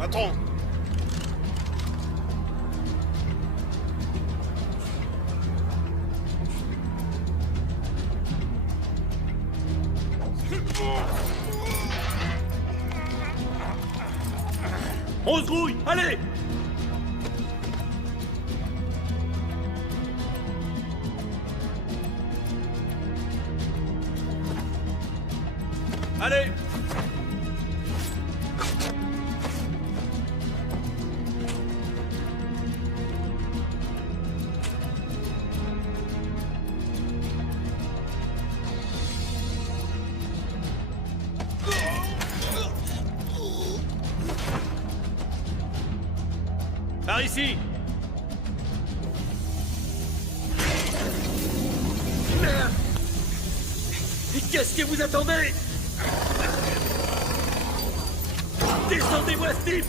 Patron! On se grouille, allez! Allez! Par ici! Merde! Et qu'est-ce que vous attendez? Descendez-moi, Steve!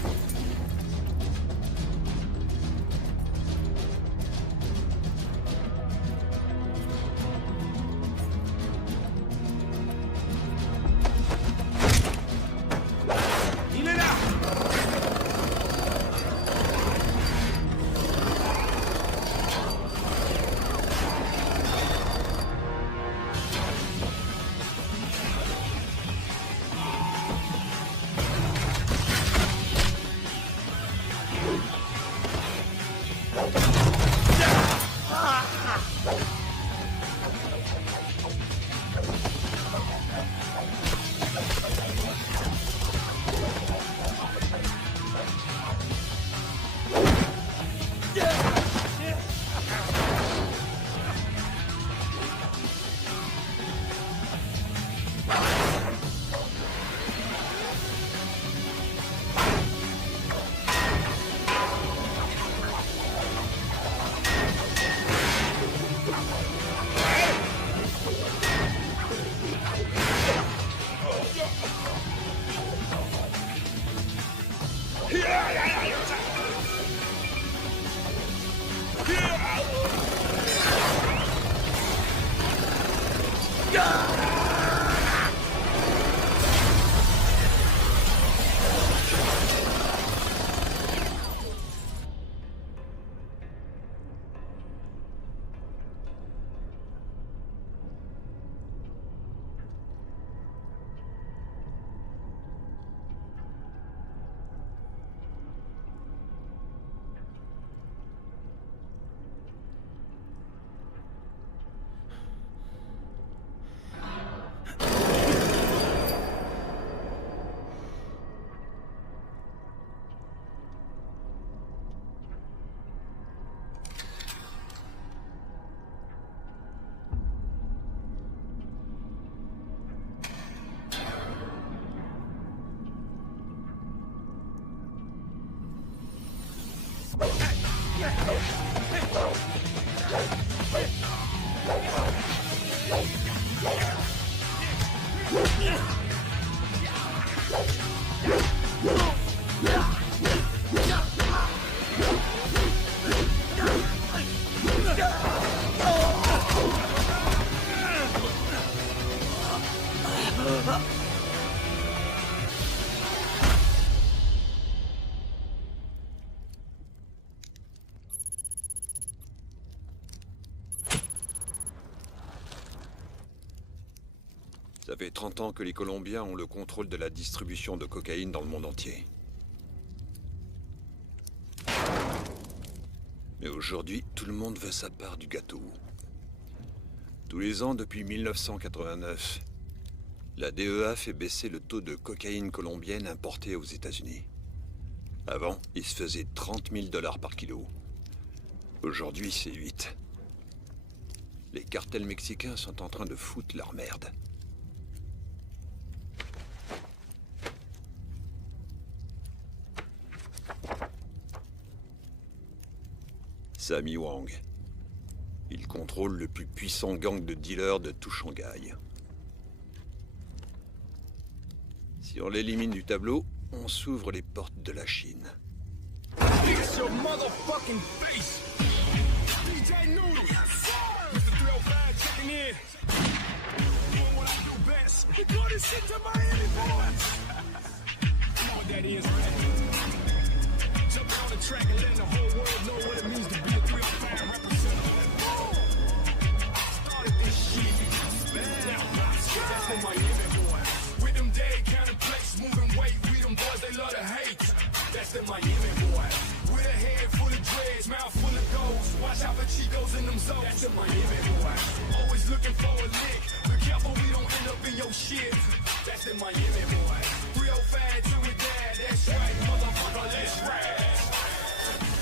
Il est là! Ça fait 30 ans que les Colombiens ont le contrôle de la distribution de cocaïne dans le monde entier. Mais aujourd'hui, tout le monde veut sa part du gâteau. Tous les ans depuis 1989, la DEA fait baisser le taux de cocaïne colombienne importée aux États-Unis. Avant, il se faisait 30 000 $ par kilo. Aujourd'hui, c'est 8. Les cartels mexicains sont en train de foutre leur merde. Sammy Wang. Il contrôle le plus puissant gang de dealers de tout Shanghai. Si on l'élimine du tableau, on s'ouvre les portes de la Chine. Fix your motherfucking face! DJ Noodle! Mr. 305 checking in. Doing what I do best. We do this shit to Miami, boys! You know what that is, right? That's the Miami boy. With a head full of dreads, mouth full of goals. Watch out for Chicos in them zones. That's the Miami boy. Always looking for a lick. Be careful we don't end up in your shit. That's the Miami boy. Real fad to your dad. That's right, motherfucker, let's ride.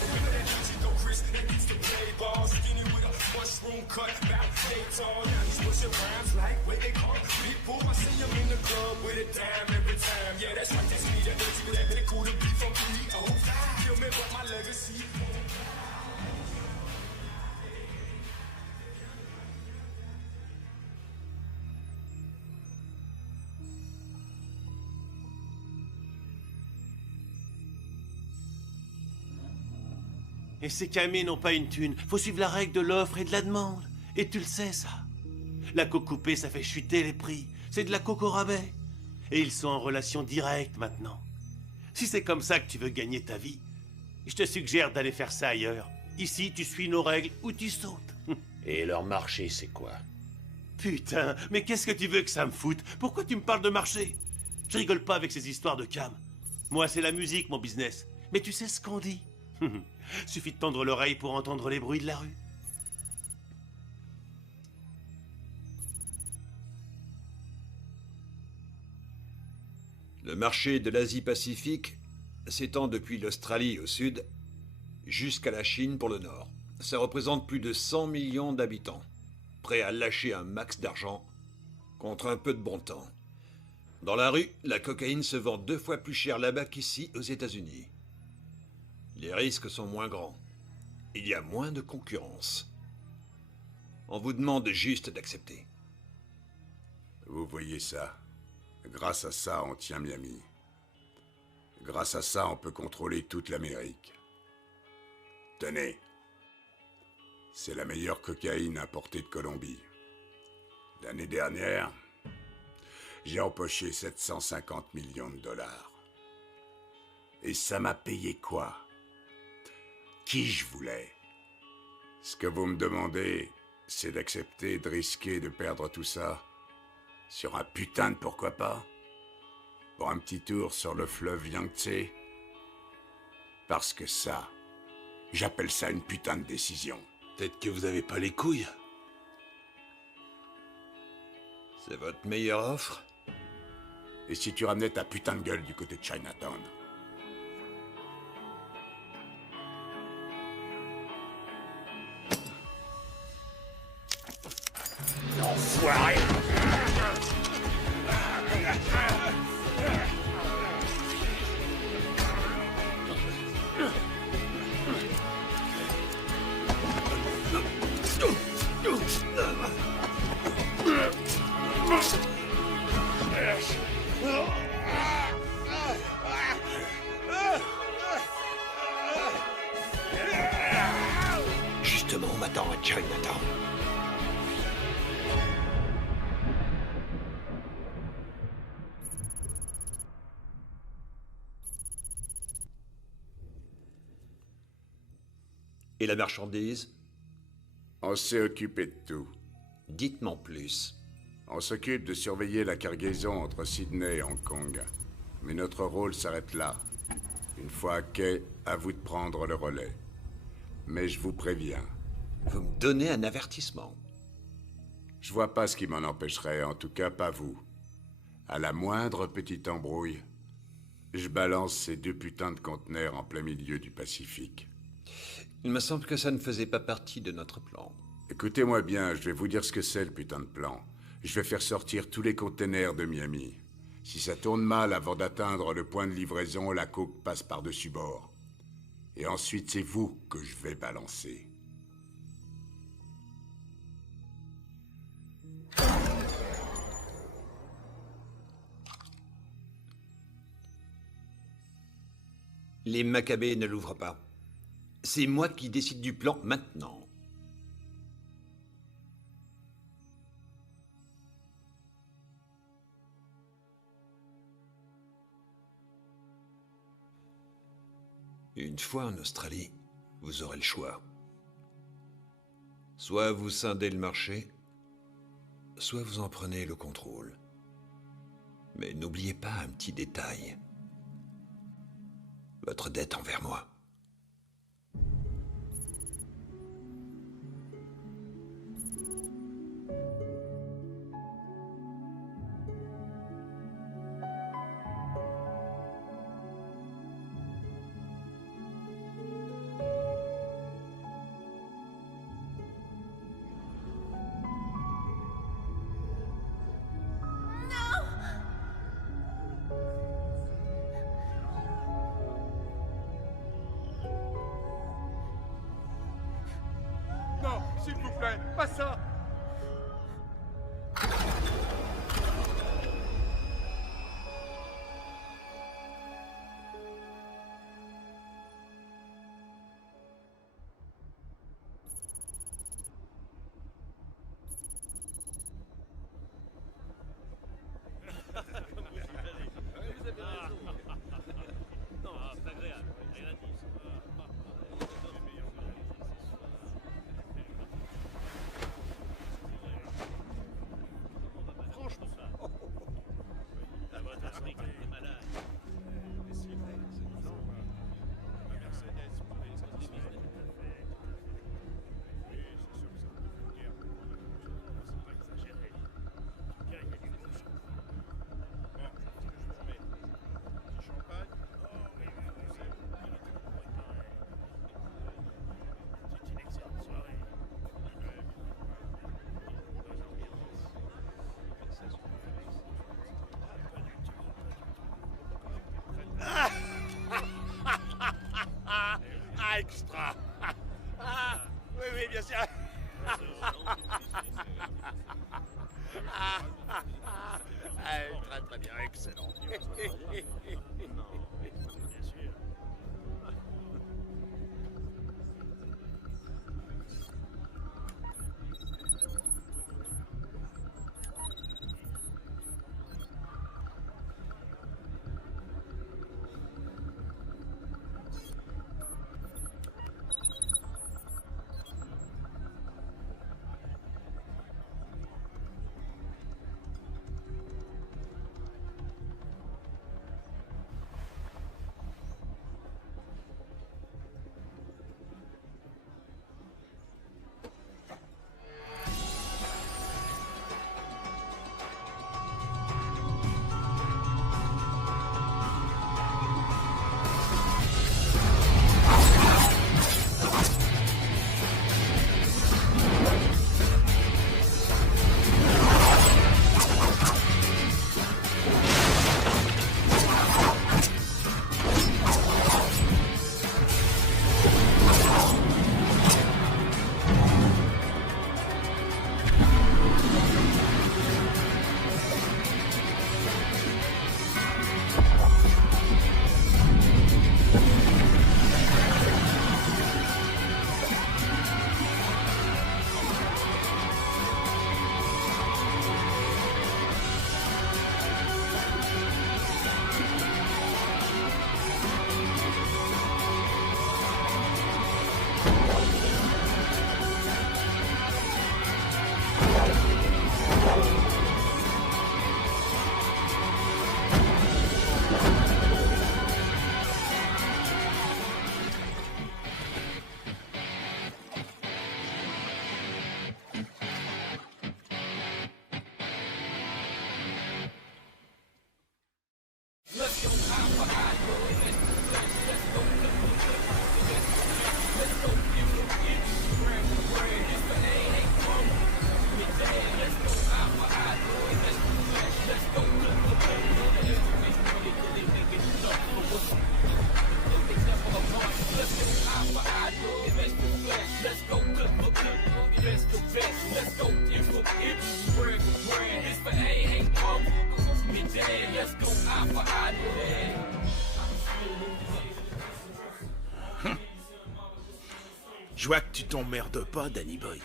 Remember that Chico Chris that used to play ball. Skinny with a mushroom cut, about fade tall. Now he's pushing rhymes like what they call people. I see him in the club with a dime every time. Yeah, that's right, that's me. That dirty, that cool to be from me. Oh, kill me, but my legacy. Et ces camés n'ont pas une thune. Faut suivre la règle de l'offre et de la demande. Et tu le sais, ça. La coke coupée, ça fait chuter les prix. C'est de la coke au rabais. Et ils sont en relation directe maintenant. Si c'est comme ça que tu veux gagner ta vie, je te suggère d'aller faire ça ailleurs. Ici, tu suis nos règles ou tu sautes. Et leur marché, c'est quoi? Putain, mais qu'est-ce que tu veux que ça me foute? Pourquoi tu me parles de marché? Je rigole pas avec ces histoires de cam. Moi, c'est la musique, mon business. Mais tu sais ce qu'on dit. Suffit de tendre l'oreille pour entendre les bruits de la rue. Le marché de l'Asie-Pacifique s'étend depuis l'Australie au sud jusqu'à la Chine pour le nord. Ça représente plus de 100 millions d'habitants, prêts à lâcher un max d'argent contre un peu de bon temps. Dans la rue, la cocaïne se vend 2 fois plus cher là-bas qu'ici aux États-Unis. Les risques sont moins grands. Il y a moins de concurrence. On vous demande juste d'accepter. Vous voyez ça? Grâce à ça, on tient Miami. Grâce à ça, on peut contrôler toute l'Amérique. Tenez. C'est la meilleure cocaïne importée de Colombie. L'année dernière, j'ai empoché 750 millions de dollars. Et ça m'a payé quoi? Qui je voulais. Ce que vous me demandez, c'est d'accepter de risquer de perdre tout ça sur un putain de pourquoi pas? Pour un petit tour sur le fleuve Yangtze? Parce que ça, j'appelle ça une putain de décision. Peut-être que vous avez pas les couilles. C'est votre meilleure offre? Et si tu ramenais ta putain de gueule du côté de Chinatown? Enfoiré! Justement, on m'attend à Chinatown. Et la marchandise? On s'est occupé de tout. Dites-m'en plus. On s'occupe de surveiller la cargaison entre Sydney et Hong Kong. Mais notre rôle s'arrête là. Une fois à quai, à vous de prendre le relais. Mais je vous préviens. Vous me donnez un avertissement. Je vois pas ce qui m'en empêcherait, en tout cas pas vous. À la moindre petite embrouille, je balance ces 2 putains de conteneurs en plein milieu du Pacifique. Il me semble que ça ne faisait pas partie de notre plan. Écoutez-moi bien, je vais vous dire ce que c'est le putain de plan. Je vais faire sortir tous les containers de Miami. Si ça tourne mal avant d'atteindre le point de livraison, la coke passe par-dessus bord. Et ensuite, c'est vous que je vais balancer. Les Maccabées ne l'ouvrent pas. C'est moi qui décide du plan maintenant. Une fois en Australie, vous aurez le choix. Soit vous scindez le marché, soit vous en prenez le contrôle. Mais n'oubliez pas un petit détail. votre dette envers moi. Non, s'il vous plaît, pas ça. Ah, extra. Ah, oui, oui, bien sûr. Très, très bien, excellent. Je vois que tu t'emmerdes pas, Danny Boy.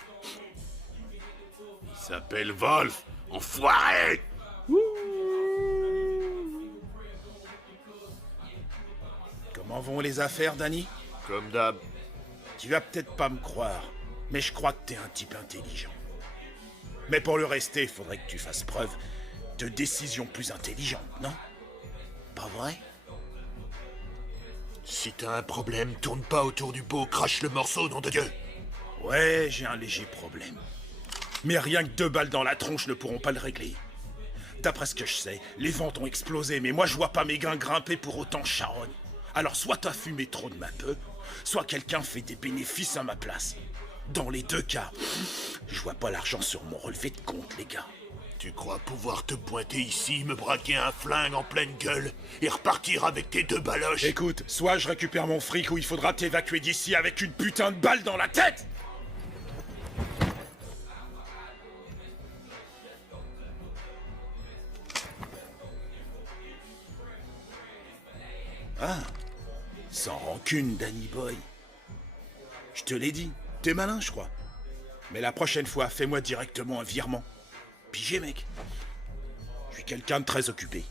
Il s'appelle Wolf, enfoiré! Comment vont les affaires, Danny? Comme d'hab. Tu vas peut-être pas me croire, mais je crois que t'es un type intelligent. Mais pour le rester, il faudrait que tu fasses preuve de décision plus intelligente, non? Pas vrai? Si t'as un problème, tourne pas autour du pot, crache le morceau, nom de Dieu. Ouais, j'ai un léger problème. Mais rien que 2 balles dans la tronche ne pourront pas le régler. D'après ce que je sais, les ventes ont explosé, mais moi je vois pas mes gains grimper pour autant charogne. Alors soit t'as fumé trop de ma peu, soit quelqu'un fait des bénéfices à ma place. Dans les 2 cas, je vois pas l'argent sur mon relevé de compte, les gars. Tu crois pouvoir te pointer ici, me braquer un flingue en pleine gueule et repartir avec tes 2 baloches? Écoute, soit je récupère mon fric ou il faudra t'évacuer d'ici avec une putain de balle dans la tête! Ah, sans rancune, Danny Boy. Je te l'ai dit, t'es malin, je crois. Mais la prochaine fois, fais-moi directement un virement. Pigé, mec. Je suis quelqu'un de très occupé.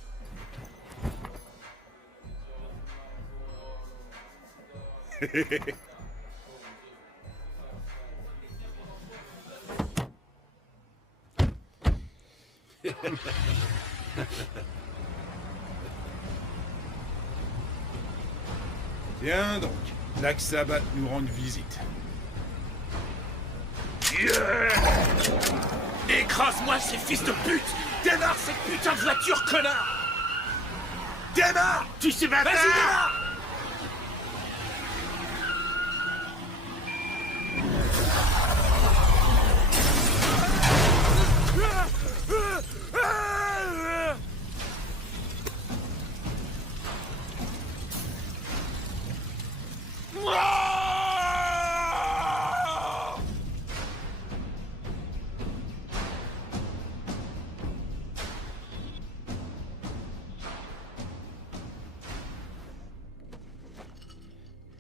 Tiens donc, l'Axabat nous rend visite. Écrase-moi ces fils de pute! Démarre cette putain de voiture, connard! Démarre! Tu sais pas. Vas-y, démarre!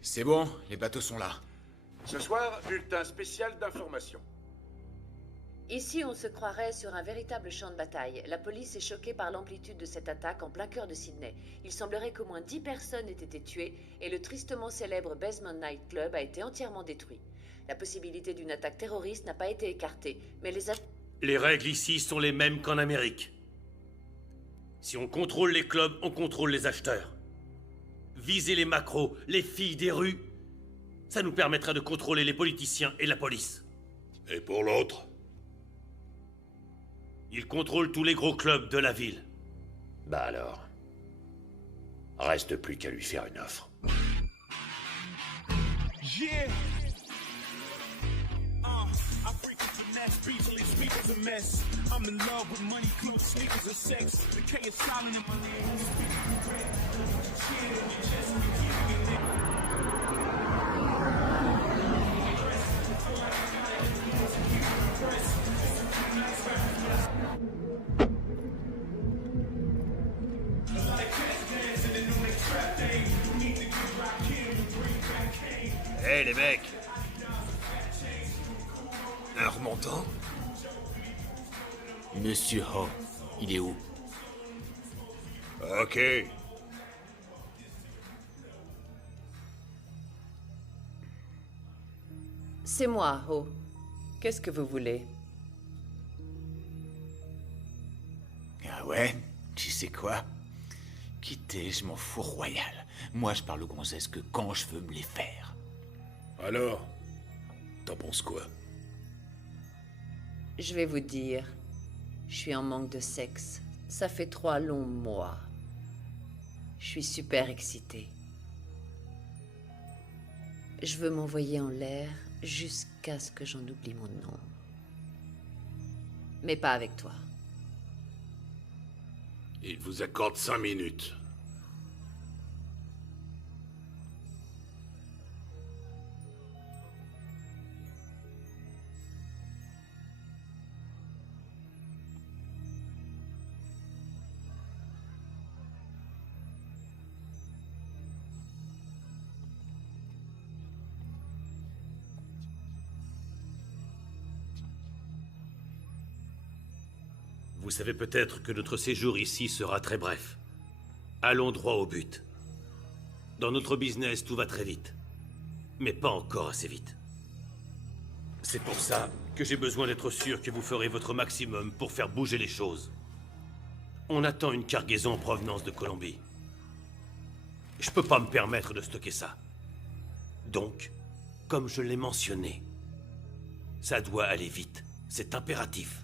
C'est bon, les bateaux sont là. Ce soir, bulletin spécial d'information. Ici, on se croirait sur un véritable champ de bataille. La police est choquée par l'amplitude de cette attaque en plein cœur de Sydney. Il semblerait qu'au moins 10 personnes aient été tuées et le tristement célèbre Basement Night Club a été entièrement détruit. La possibilité d'une attaque terroriste n'a pas été écartée, mais Les règles ici sont les mêmes qu'en Amérique. Si on contrôle les clubs, on contrôle les acheteurs. Viser les macros, les filles des rues, ça nous permettra de contrôler les politiciens et la police. Et pour l'autre? Ils contrôlent tous les gros clubs de la ville. Bah alors, reste plus qu'à lui faire une offre. Yeah. I frequent the mass beats, all these people's a mess. I'm in love with money, clothes, sneakers, and sex. The K is silent in my name. Hey les mecs! Un remontant? Monsieur Ho, il est où? Ok. C'est moi, Ho. Qu'est-ce que vous voulez? Ah ouais? Tu sais quoi? Quittez, je m'en fous royal. Moi, je parle aux gonzesses que quand je veux me les faire. Alors, t'en penses quoi? Je vais vous dire. Je suis en manque de sexe. Ça fait 3 longs mois. Je suis super excitée. Je veux m'envoyer en l'air jusqu'à ce que j'en oublie mon nom. Mais pas avec toi. Il vous accorde 5 minutes. Vous savez peut-être que notre séjour ici sera très bref. Allons droit au but. Dans notre business, tout va très vite. Mais pas encore assez vite. C'est pour ça que j'ai besoin d'être sûr que vous ferez votre maximum pour faire bouger les choses. On attend une cargaison en provenance de Colombie. Je peux pas me permettre de stocker ça. Donc, comme je l'ai mentionné, ça doit aller vite. C'est impératif.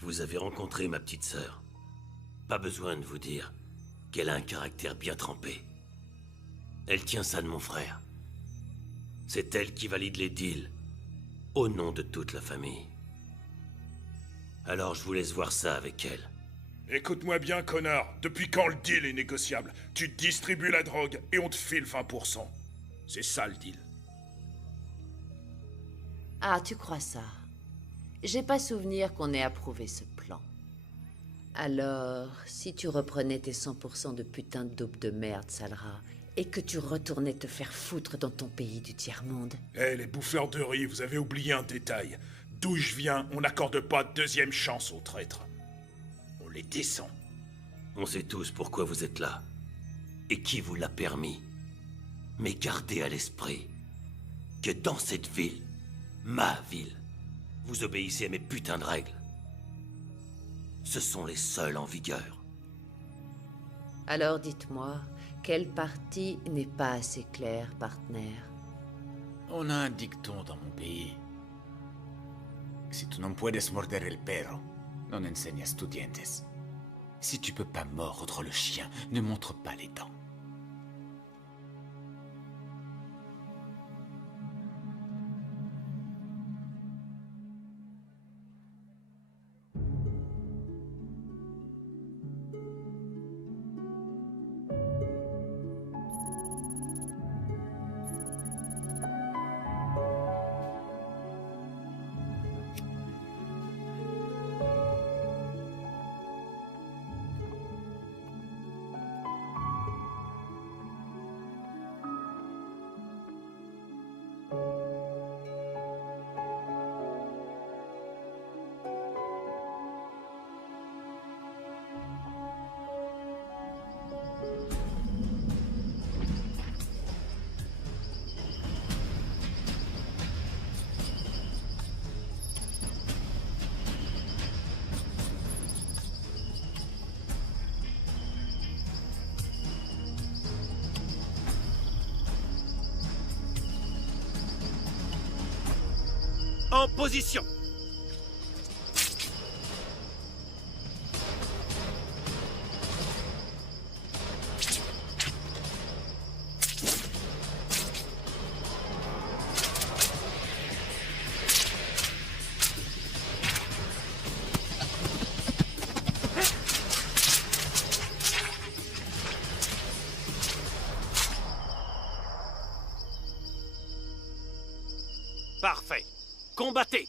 Vous avez rencontré ma petite sœur. Pas besoin de vous dire qu'elle a un caractère bien trempé. Elle tient ça de mon frère. C'est elle qui valide les deals, au nom de toute la famille. Alors je vous laisse voir ça avec elle. Écoute-moi bien, connard. Depuis quand le deal est négociable? Tu distribues la drogue et on te file 20%. C'est ça le deal. Ah, tu crois ça? J'ai pas souvenir qu'on ait approuvé ce plan. Alors, si tu reprenais tes 100% de putain de dope de merde, Salra, et que tu retournais te faire foutre dans ton pays du tiers-monde... Eh, les bouffeurs de riz, vous avez oublié un détail. D'où je viens, on n'accorde pas de deuxième chance aux traîtres. On les descend. On sait tous pourquoi vous êtes là. Et qui vous l'a permis. Mais gardez à l'esprit que dans cette ville, ma ville, vous obéissez à mes putains de règles. Ce sont les seules en vigueur. Alors dites-moi, quelle partie n'est pas assez claire, partenaire? On a un dicton dans mon pays. Si tu no puedes morder el perro, non enseñas tus dientes. Si tu peux pas mordre le chien, ne montre pas les dents. En position! Parfait. Combattez!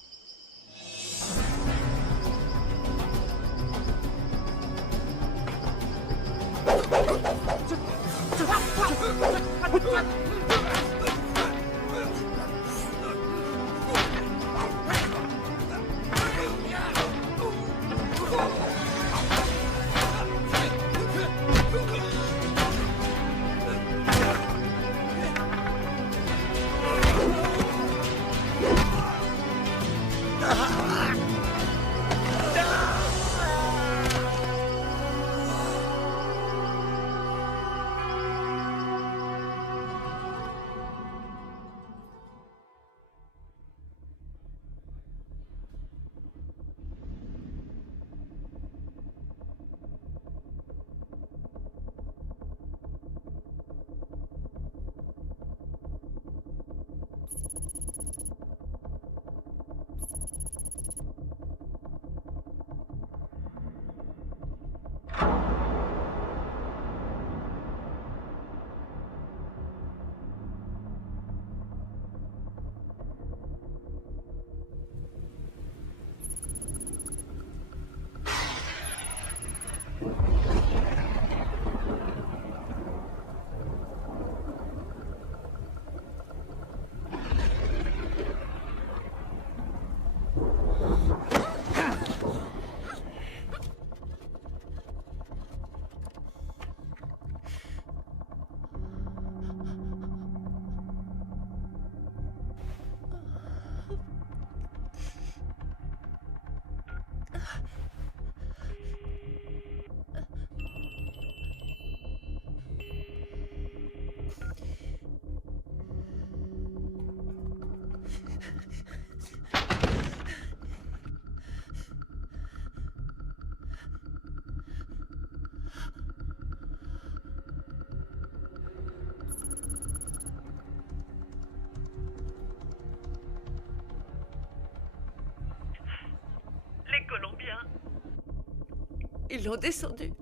Ils l'ont descendu.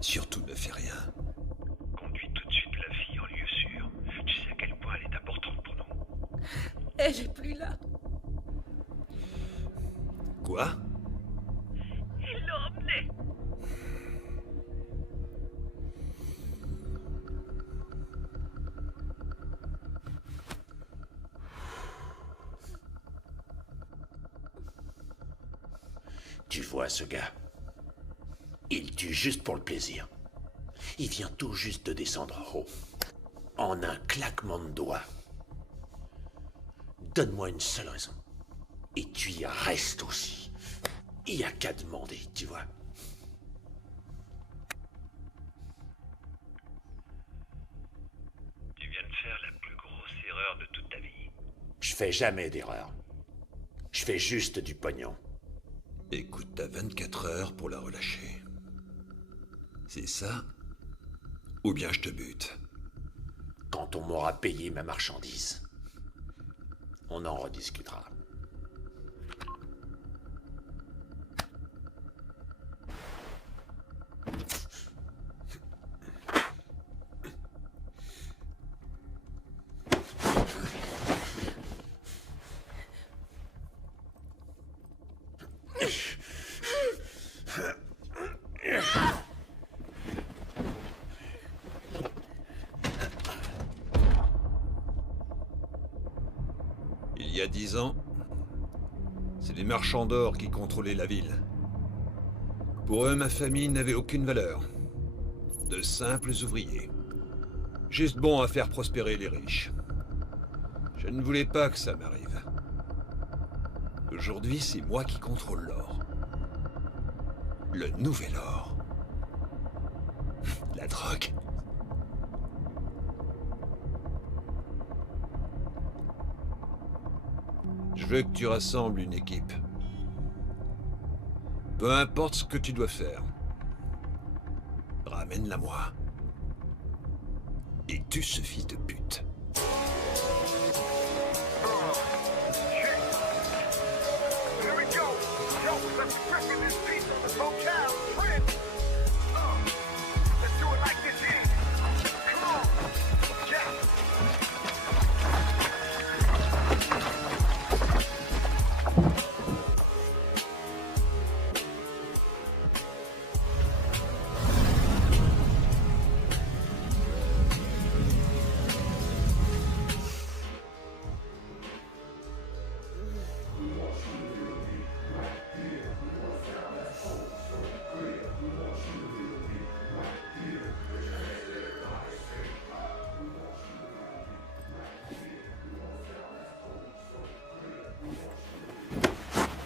Surtout ne fais rien. Conduis tout de suite la fille en lieu sûr. Tu sais à quel point elle est importante pour nous. Elle est plus là. Quoi? Ils l'ont emmenée. Tu vois ce gars? Il tue juste pour le plaisir. Il vient tout juste de descendre en haut. En un claquement de doigts. Donne-moi une seule raison. Et tu y restes aussi. Il n'y a qu'à demander, tu vois. Tu viens de faire la plus grosse erreur de toute ta vie. Je fais jamais d'erreur. Je fais juste du pognon. Écoute, t'as 24 heures pour la relâcher. C'est ça? Ou bien je te bute. Quand on m'aura payé ma marchandise, on en rediscutera. Il y a 10 ans, c'est les marchands d'or qui contrôlaient la ville. Pour eux, ma famille n'avait aucune valeur. De simples ouvriers. Juste bons à faire prospérer les riches. Je ne voulais pas que ça m'arrive. Aujourd'hui, c'est moi qui contrôle l'or. Le nouvel or. La drogue. Je veux que tu rassembles une équipe. Peu importe ce que tu dois faire. Ramène-la moi. Et tue ce fils de pute. Here we go. Yo, let's rip in this piece of the SoCal print. Let's do it like this here. Come on. Yeah.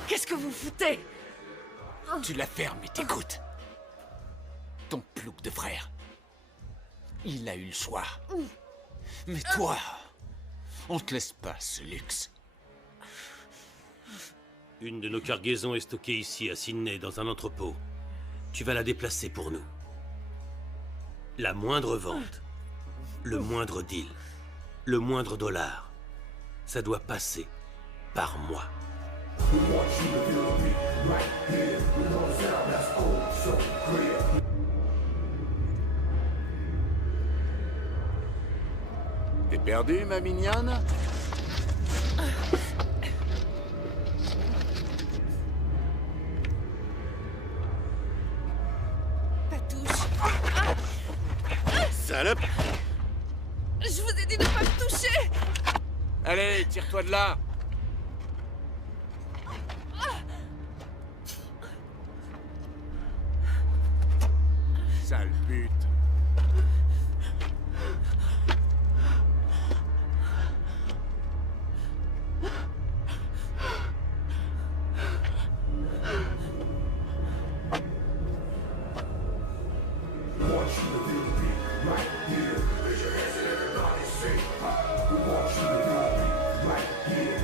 Qu'est-ce que vous foutez? Tu la fermes et t'écoutes. Ton plouc de frère. Il a eu le choix. Mais toi, on te laisse pas ce luxe. Une de nos cargaisons est stockée ici, à Sydney, dans un entrepôt. Tu vas la déplacer pour nous. La moindre vente, le moindre deal, le moindre dollar, ça doit passer par moi. T'es perdu, ma mignonne? Ta touche. Salope! Je vous ai dit de pas me toucher. Allez, tire-toi de là. Sale pute! Right here.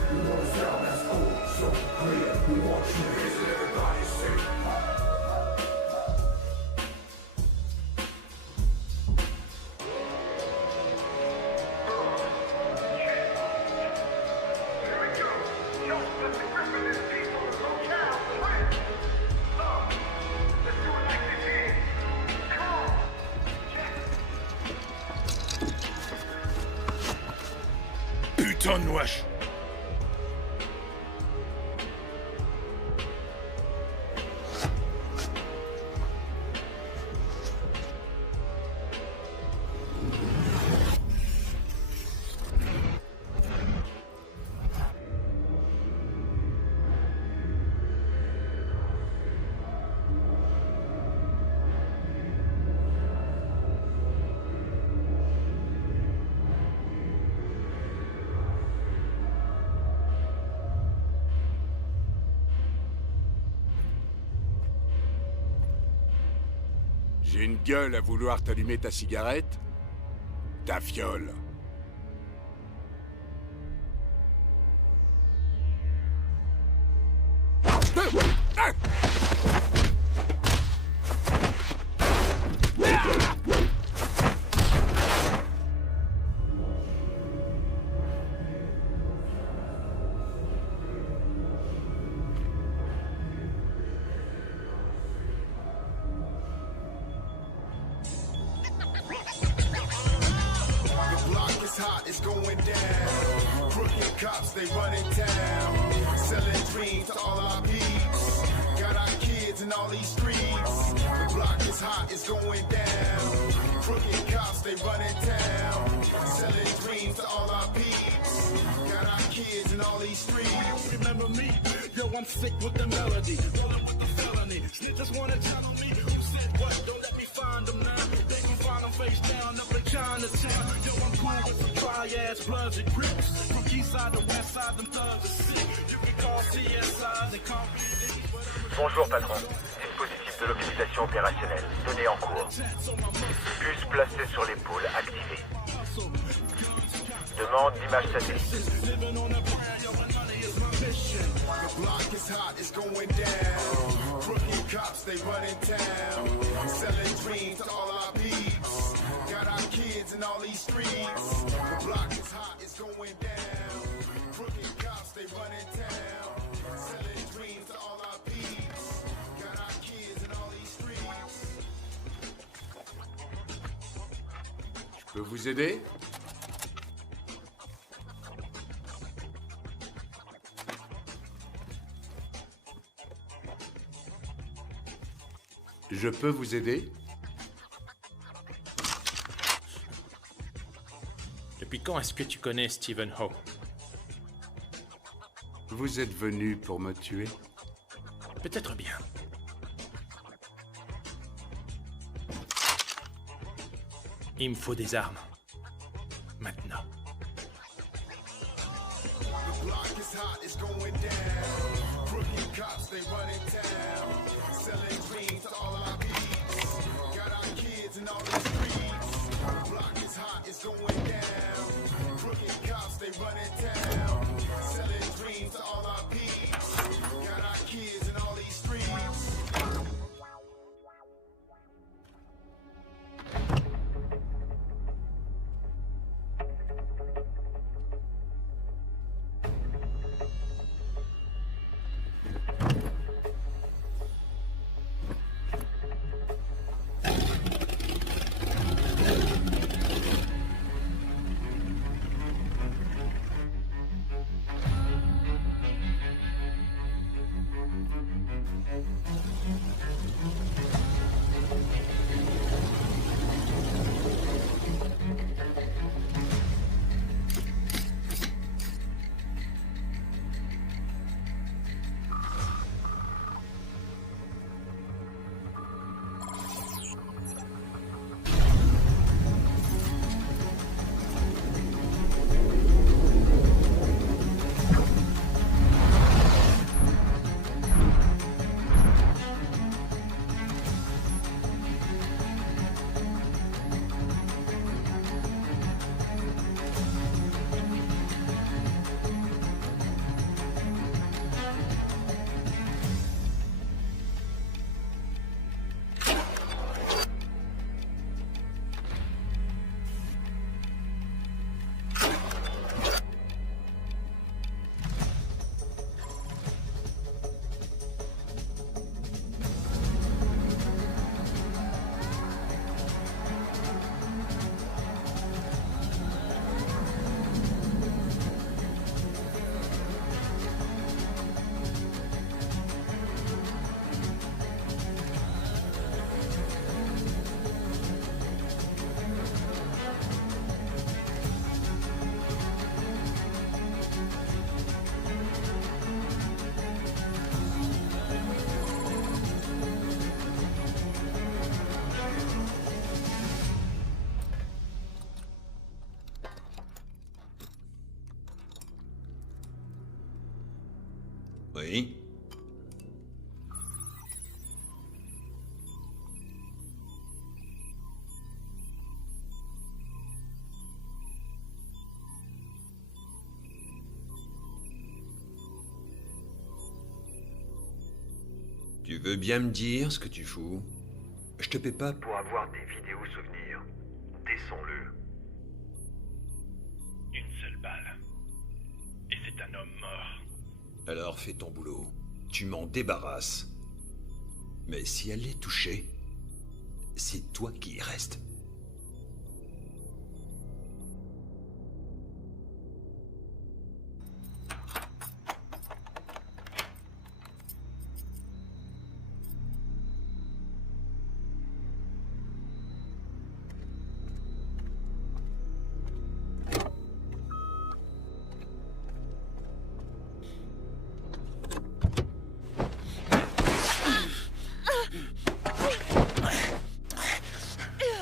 m'étonnes, wesh. J'ai une gueule à vouloir t'allumer ta cigarette? Ta fiole. It's going down. Crooked cops, they running town. Selling dreams to all our peeps. Got our kids in all these streets. The block is hot, it's going down. Crooked cops, they running town. Selling dreams to all our peeps. Got our kids in all these streets. Remember me? Yo, I'm sick with the melody. Rolling with the felony. Snitches wanna tell on me. Who said what? Don't let me find them now. They can find them face down up in Chinatown. Yo, I'm cool with some dry-ass bloods and crips. From east side to west side, them thugs are sick. You can call CSI, they call me. Bonjour patron, dispositif de localisation opérationnelle, données en cours. Puce placée sur l'épaule, activée. Demande d'image satellite. The block is hot, it's going down. Crooked cops, they running town. Selling dreams to all our peeps. Got our kids in all these streets. The block is hot, it's going down. Crooked cops, they running town. Selling dreams to all our peeps. Got our kids in all these streets. Je peux vous aider? Je peux vous aider? Depuis quand est-ce que tu connais Stephen Ho? Vous êtes venu pour me tuer? Peut-être bien. Il me faut des armes. Maintenant. The block is hot, it's going down. Crooked cops, they running town. Selling dreams to all our peeps. Got our kids in all these streets. The block is hot, it's going down. Crooked cops, they running town. Selling dreams to all our peeps. Got our kids in all these streets. Oui. Tu veux bien me dire ce que tu fous? Je te paie pas Pour avoir des vidéos souvenirs, descends-le. Une seule balle. Et c'est un homme mort. Alors fais ton boulot. Tu m'en débarrasses. Mais si elle est touchée, c'est toi qui y reste.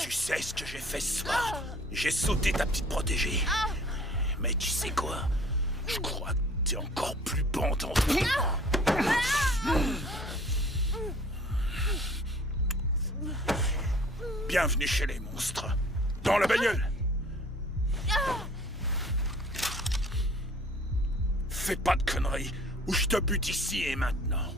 Tu sais ce que j'ai fait ce soir? J'ai sauté ta petite protégée. Mais tu sais quoi? Je crois que t'es encore plus bandant. Bienvenue chez les monstres. Dans la bagnole. Fais pas de conneries, ou je te bute ici et maintenant.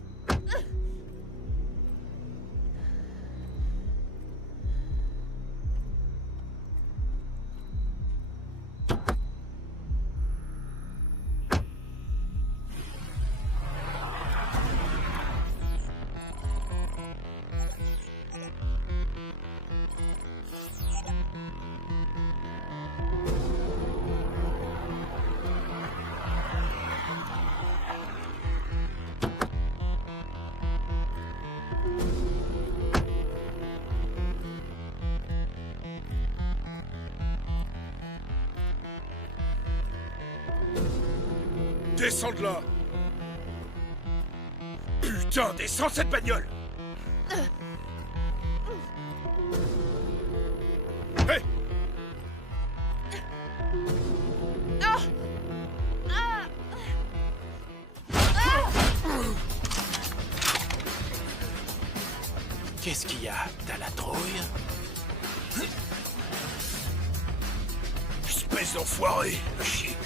Descends de là! Putain, descends cette bagnole! Hey! Qu'est-ce qu'il y a? T'as la trouille? Espèce d'enfoiré, à chier.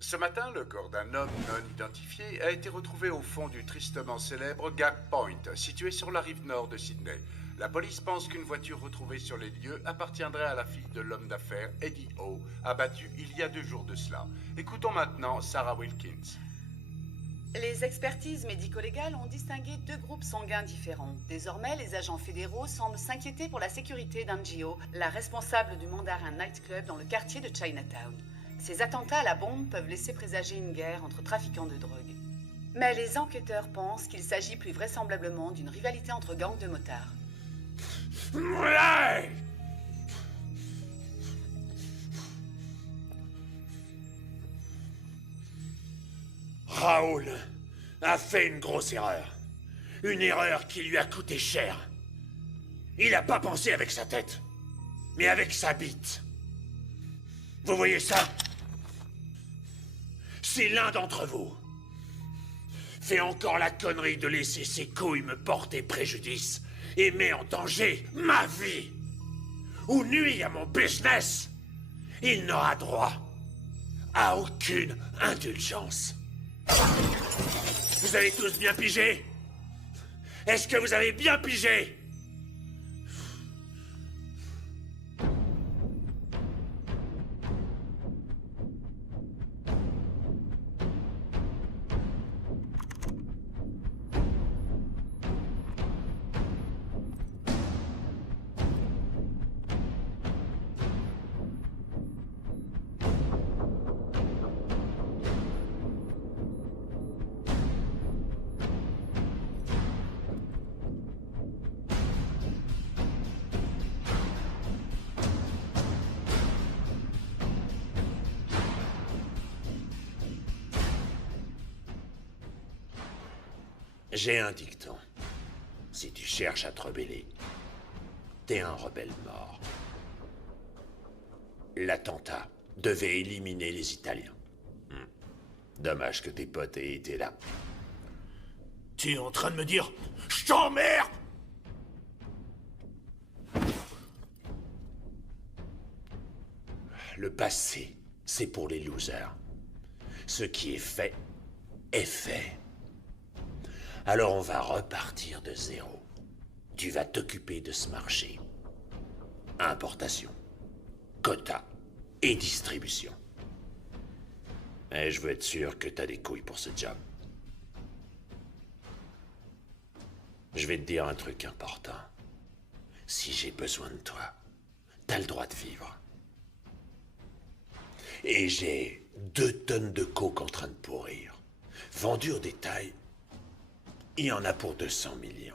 Ce matin, le corps d'un homme non identifié a été retrouvé au fond du tristement célèbre Gag Point, situé sur la rive nord de Sydney. La police pense qu'une voiture retrouvée sur les lieux appartiendrait à la fille de l'homme d'affaires Eddie O, abattu il y a 2 jours de cela. Écoutons maintenant Sarah Wilkins. Les expertises médico-légales ont distingué 2 groupes sanguins différents. Désormais, les agents fédéraux semblent s'inquiéter pour la sécurité d'Anjio, la responsable du Mandarin Nightclub dans le quartier de Chinatown. Ces attentats à la bombe peuvent laisser présager une guerre entre trafiquants de drogue. Mais les enquêteurs pensent qu'il s'agit plus vraisemblablement d'une rivalité entre gangs de motards. Raoul a fait une grosse erreur. Une erreur qui lui a coûté cher. Il n'a pas pensé avec sa tête, mais avec sa bite. Vous voyez ça? Si l'un d'entre vous fait encore la connerie de laisser ses couilles me porter préjudice et met en danger ma vie ou nuit à mon business, il n'aura droit à aucune indulgence. Vous avez tous bien pigé? Est-ce que vous avez bien pigé? J'ai un dicton. Si tu cherches à te rebeller, t'es un rebelle mort. L'attentat devait éliminer les Italiens. Dommage que tes potes aient été là. Tu es en train de me dire... Je t'emmerde! Le passé, c'est pour les losers. Ce qui est fait. Alors on va repartir de zéro. Tu vas t'occuper de ce marché. Importation, quota et distribution. Et je veux être sûr que t'as des couilles pour ce job. Je vais te dire un truc important. Si j'ai besoin de toi, t'as le droit de vivre. Et j'ai 2 tonnes de coke en train de pourrir. Vendu au détail, il y en a pour 200 millions.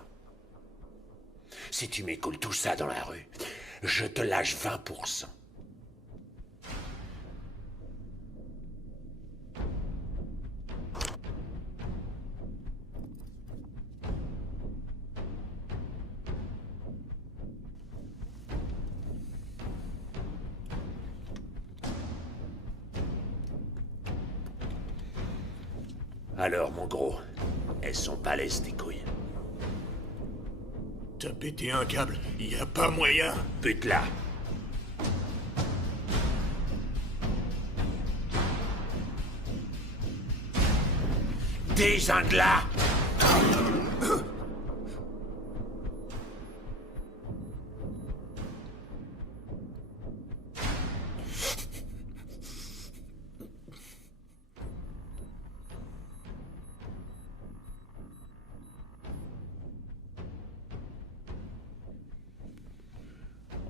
Si tu m'écoules tout ça dans la rue, je te lâche 20%. Alors, mon gros, elles sont balèzes tes couilles. T'as pété un câble, y a pas moyen. Pute-la. Désingue-la.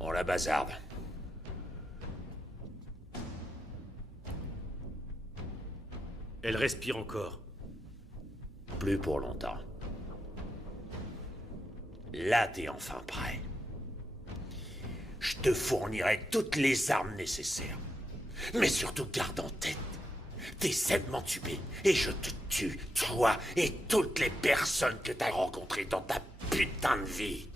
On la bazarde. Elle respire encore. Plus pour longtemps. Là, t'es enfin prêt. Je te fournirai toutes les armes nécessaires. Mais surtout, garde en tête. T'essaies de m'entuber et je te tue, toi et toutes les personnes que t'as rencontrées dans ta putain de vie.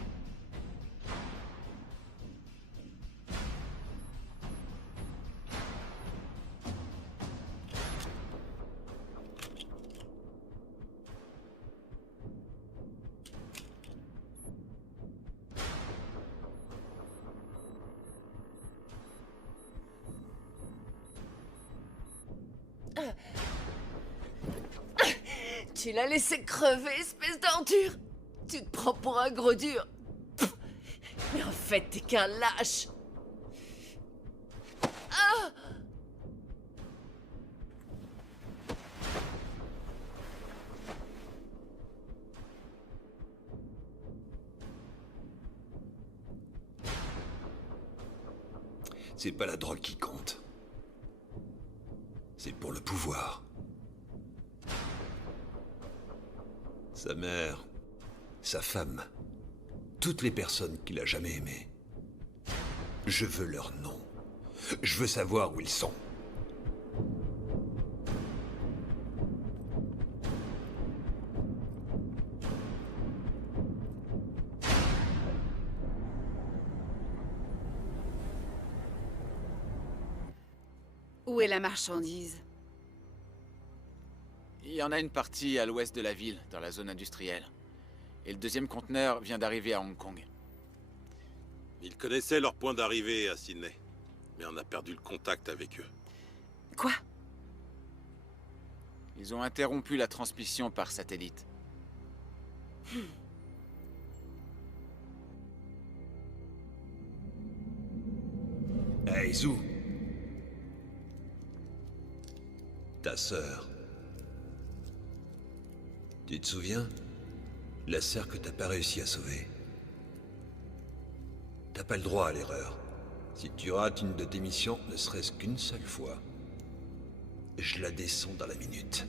Tu l'as laissé crever, espèce d'ordure. Tu te prends pour un gros dur. Pff. Mais en fait, t'es qu'un lâche. Ah! C'est pas la drogue qui compte. C'est pour le pouvoir. Sa mère, sa femme, toutes les personnes qu'il a jamais aimées. Je veux leur nom. Je veux savoir où ils sont. Où est la marchandise? Il y en a une partie à l'ouest de la ville, dans la zone industrielle. Et le deuxième conteneur vient d'arriver à Hong Kong. Ils connaissaient leur point d'arrivée à Sydney. Mais on a perdu le contact avec eux. Quoi? Ils ont interrompu la transmission par satellite. Hey, Zhu. Ta sœur. Tu te souviens? La sœur que t'as pas réussi à sauver. T'as pas le droit à l'erreur. Si tu rates une de tes missions, ne serait-ce qu'une seule fois, je la descends dans la minute.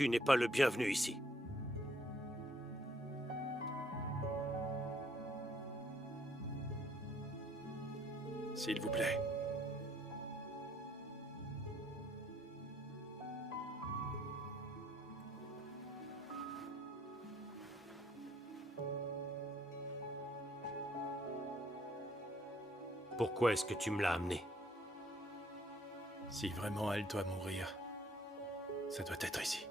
Tu n'es pas le bienvenu ici. S'il vous plaît. Pourquoi est-ce que tu me l'as amené? Si vraiment elle doit mourir, ça doit être ici.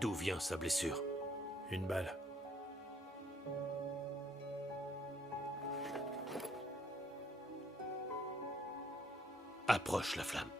D'où vient sa blessure? Une balle. Approche la flamme.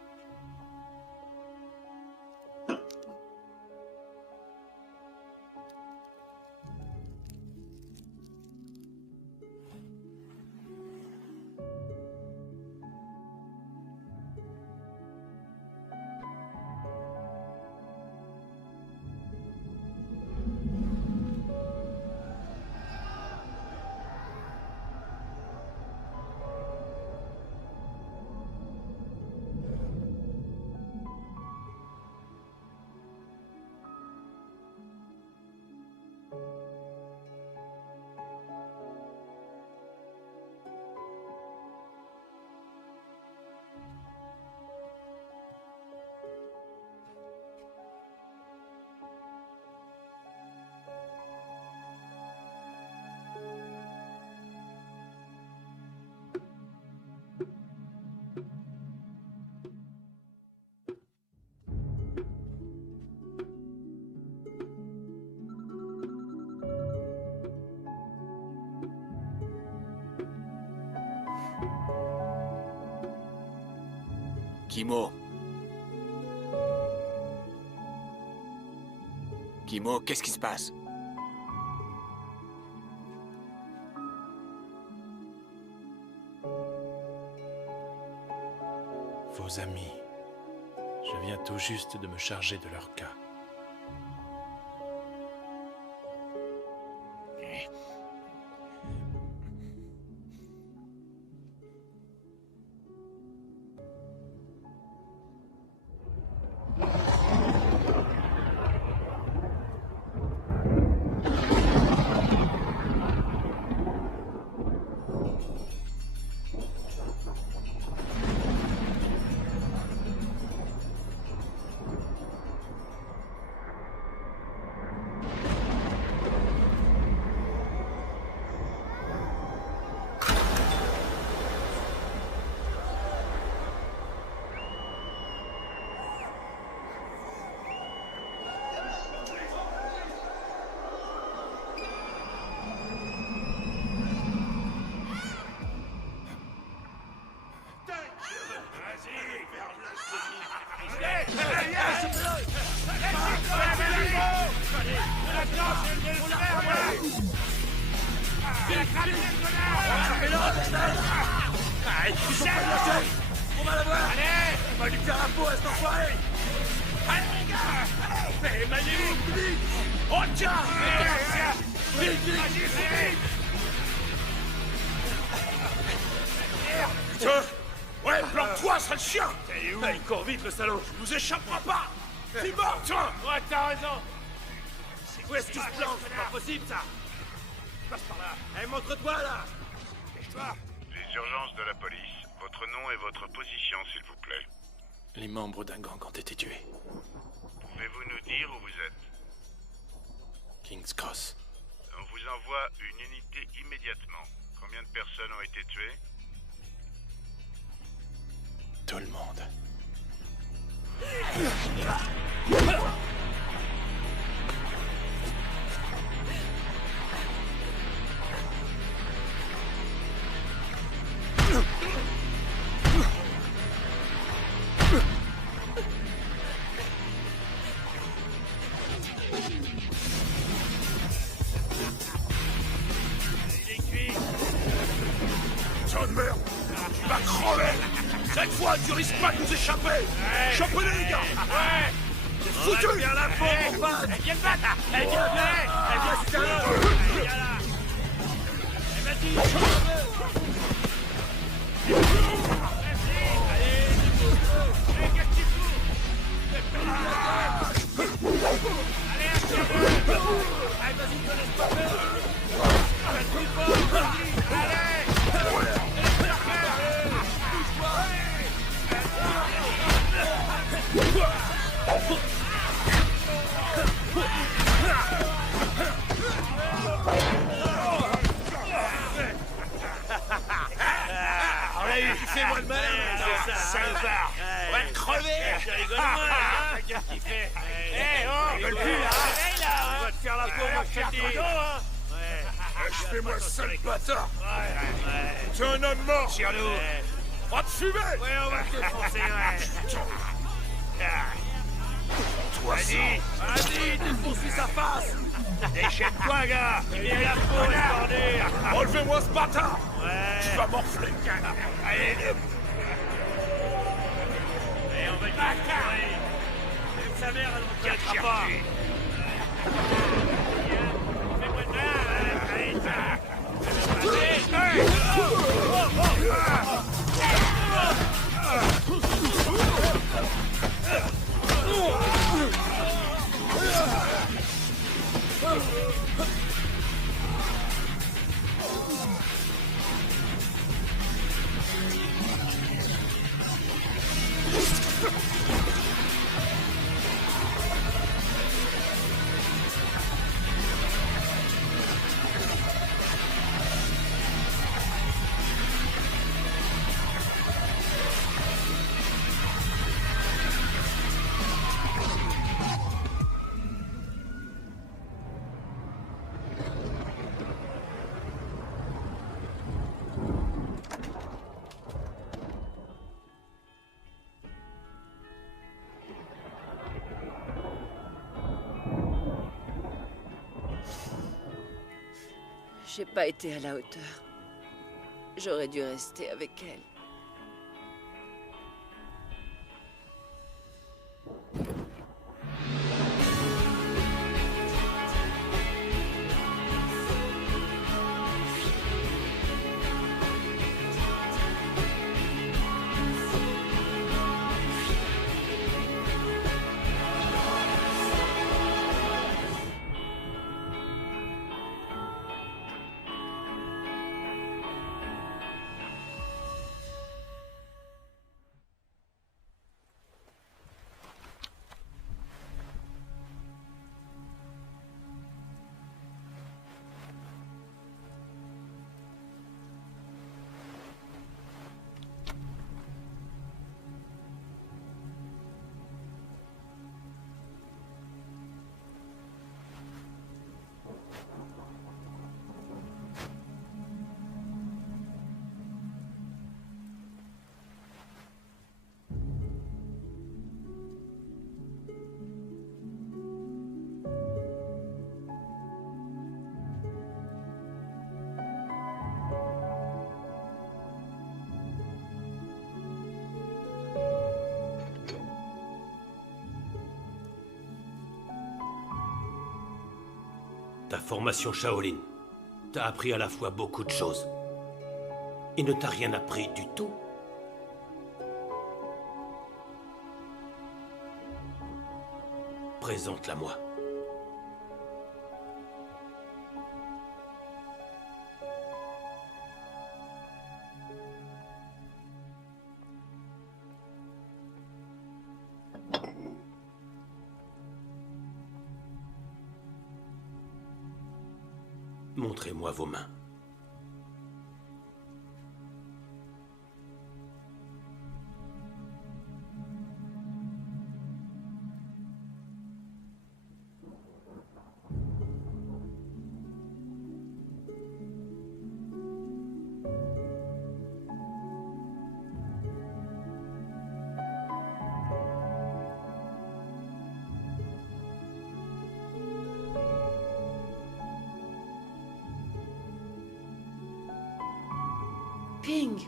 Kimo. Kimo, qu'est-ce qui se passe? Vos amis. Je viens tout juste de me charger de leur cas. On va la voir! Allez! On va lui faire la peau à cet enfoiré! Allez les gars! Mais maniez-vous! Vite! Oh tiens! Vite, vite! Putain! Ouais, planque-toi, sale chien! Il court vite le salaud! Il nous échappera pas! C'est mort, tiens! Ouais, t'as raison! Où est-ce qu'il se planque? C'est pas possible ça! Passe par là! Allez, montre-toi là! Dépêche-toi! Les urgences de la police. Votre nom et votre position, s'il vous plaît. Les membres d'un gang ont été tués. Pouvez-vous nous dire où vous êtes? King's Cross. On vous envoie une unité immédiatement. Combien de personnes ont été tuées? Tout le monde. Tiens de merde! Tu vas crever! Cette fois, tu risques pas de nous échapper! Chopez-les, les gars! Ouais! C'est foutu! Viens la peau, mon pote! Elle vient de battre! Elle vient, viens! Elle vient, c'est un homme! Viens là! Fais-moi le malin, salopard! On va te crever! Rigole-moi, hein! Qu'est-ce qu'il fait? Oh, rigole plus, là! On va te faire la peau, moi, je te dis! Je fais moi seul bâtard! Tu es un homme mort, Tire-nous! On va te fumer! Ouais, on va te défoncer, ouais! Toi, vas-y, défonce-lui sa face! Déchaîne-toi, gars! Il vient la peau, bordure! Enlevez-moi ce bâtard! Ouais! Tu vas morfler! Allez, on va le tuer! Même sa mère, elle ne tiendra pas! Fais-moi de mal! Allez, J'ai pas été à la hauteur. J'aurais dû rester avec elle. Ta formation Shaolin t'a appris à la fois beaucoup de choses et ne t'a rien appris du tout. Présente-la-moi. Montrez-moi vos mains. Ping!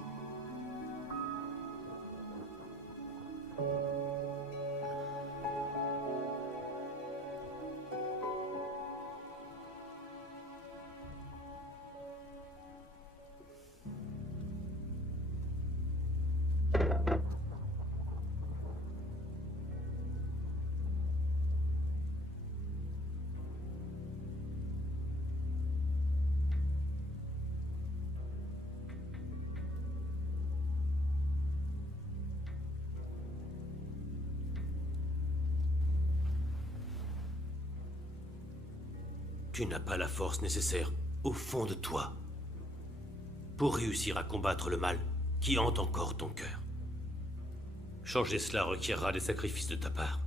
Tu n'as pas la force nécessaire, au fond de toi, pour réussir à combattre le mal qui hante encore ton cœur. Changer cela requierra des sacrifices de ta part.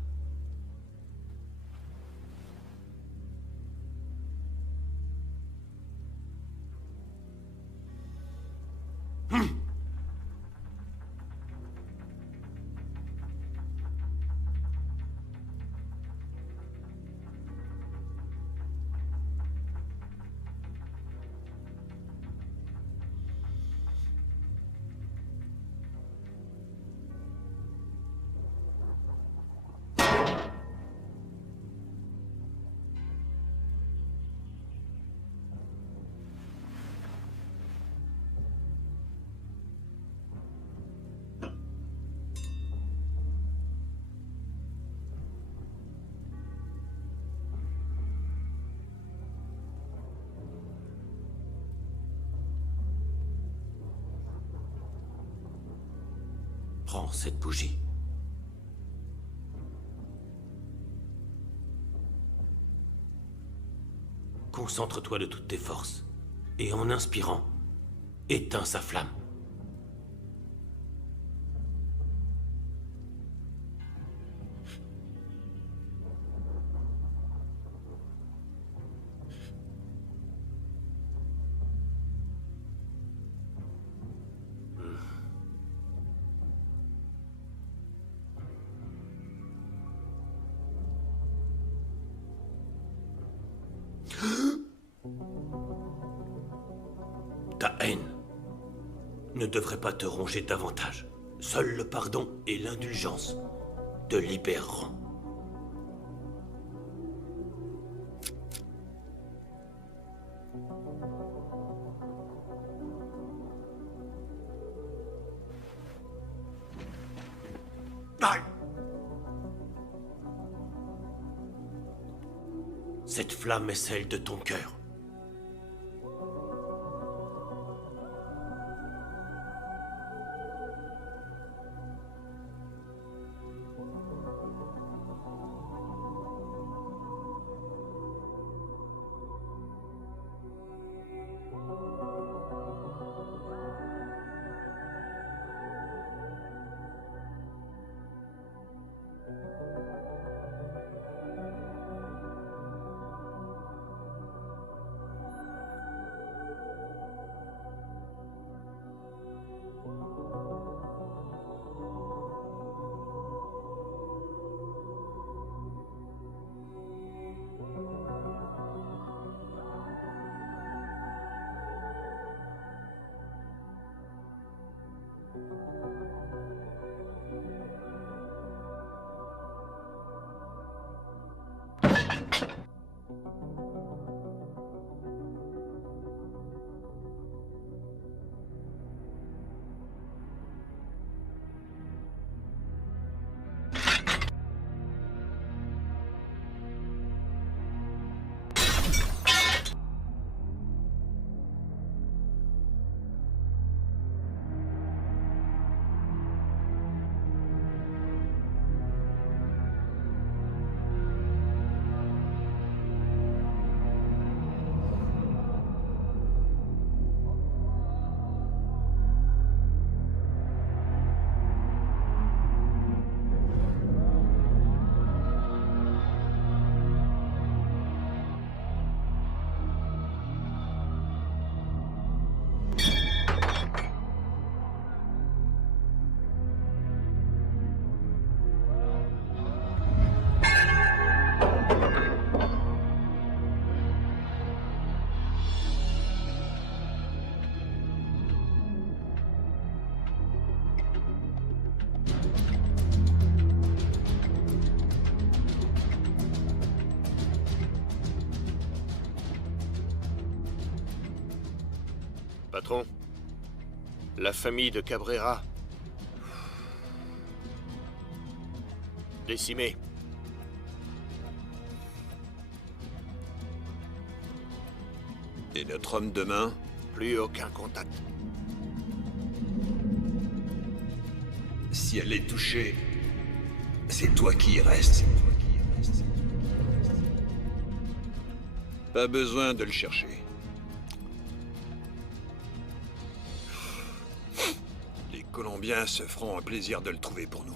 Prends cette bougie. Concentre-toi de toutes tes forces, et en inspirant, éteins sa flamme. Ta haine ne devrait pas te ronger davantage. Seul le pardon et l'indulgence te libéreront. Cette flamme est celle de ton cœur. Patron, la famille de Cabrera... décimée. Et notre homme de main? Plus aucun contact. Si elle est touchée, c'est toi qui y restes. Pas besoin de le chercher. Les Colombiens se feront un plaisir de le trouver pour nous.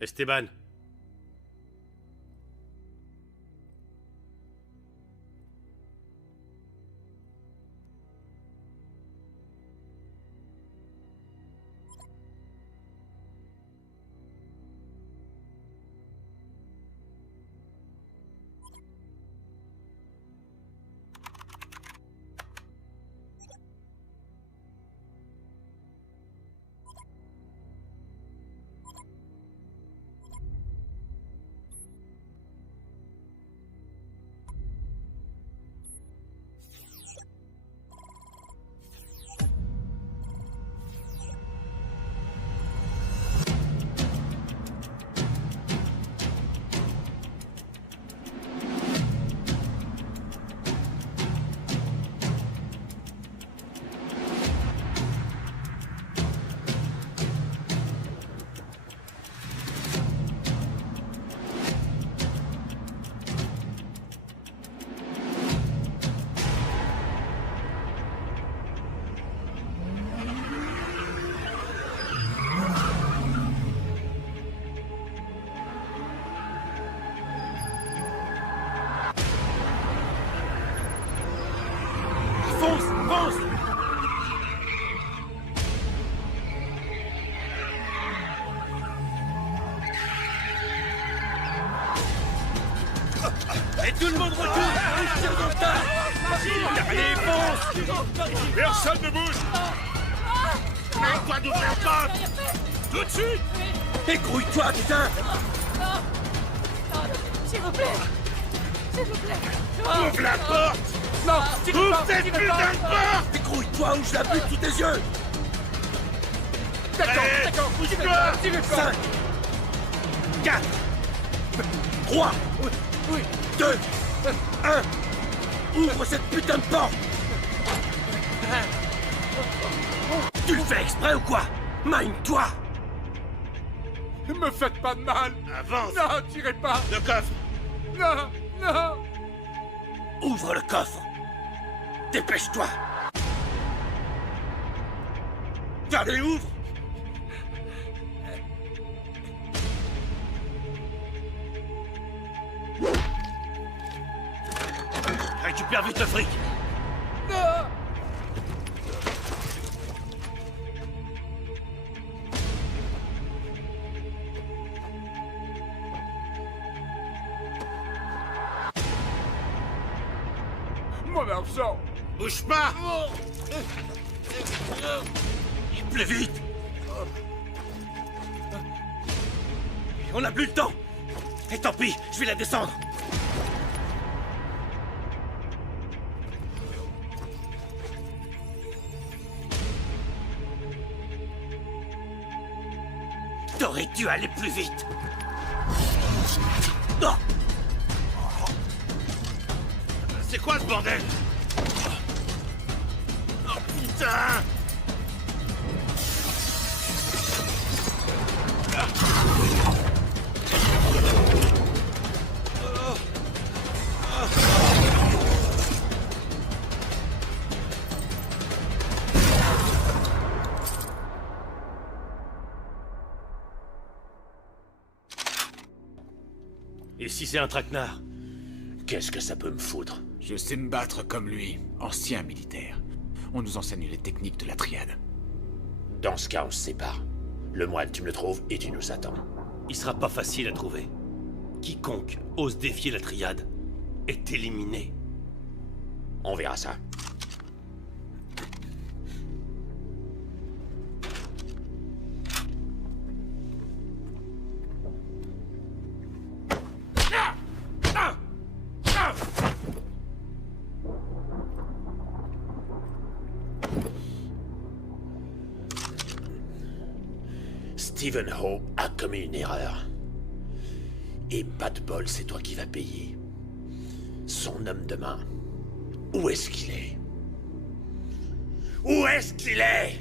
Esteban. Et tout le monde retourne. Tire dans le tas. Allez, fonce. Personne ne bouge. Mets-toi d'ouvrir la porte. Tout de suite. Écrouille-toi, putain. S'il vous plaît. S'il vous plaît. Ouvre la porte. Non, ouvre cette putain de porte. Écrouille-toi ou je la bute sous tes yeux. D'accord, bouge-toi. 5, 4, 3, 2, 1. Ouvre cette putain de porte. Tu le fais exprès ou quoi? Mine-toi. Ne me faites pas de mal. Avance. Non, tirez pas. Le coffre. Non, non. Ouvre le coffre. Dépêche-toi. Allez, ouvre. Récupère vite le fric. Non. Mon argent. Bouge pas. Plus vite. On n'a plus le temps. Et tant pis, je vais la descendre. T'aurais dû aller plus vite. Oh. C'est quoi ce bordel? Oh putain! Et si c'est un traquenard? Qu'est-ce que ça peut me foutre? Je sais me battre comme lui, ancien militaire. On nous enseigne les techniques de la triade. Dans ce cas, on se sépare. Le moine, tu me le trouves et tu nous attends. Il sera pas facile à trouver. Quiconque ose défier la triade est éliminé. On verra ça. Stephen Ho a commis une erreur. Et pas de bol, c'est toi qui vas payer. Son homme de main, où est-ce qu'il est? Où est-ce qu'il est?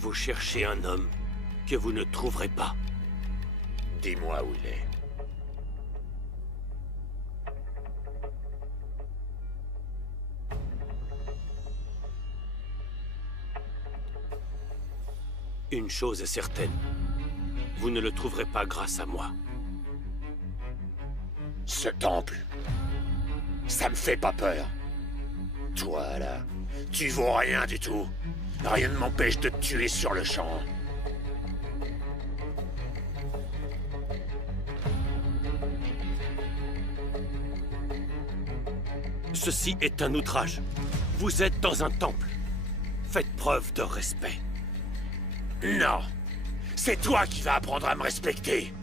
Vous cherchez un homme que vous ne trouverez pas. Dis-moi où il est. Une chose est certaine. Vous ne le trouverez pas grâce à moi. Ce temple, ça me fait pas peur. Toi, là, tu vaux rien du tout. Rien ne m'empêche de te tuer sur le champ. Ceci est un outrage. Vous êtes dans un temple. Faites preuve de respect. Non! C'est toi qui vas apprendre à me respecter!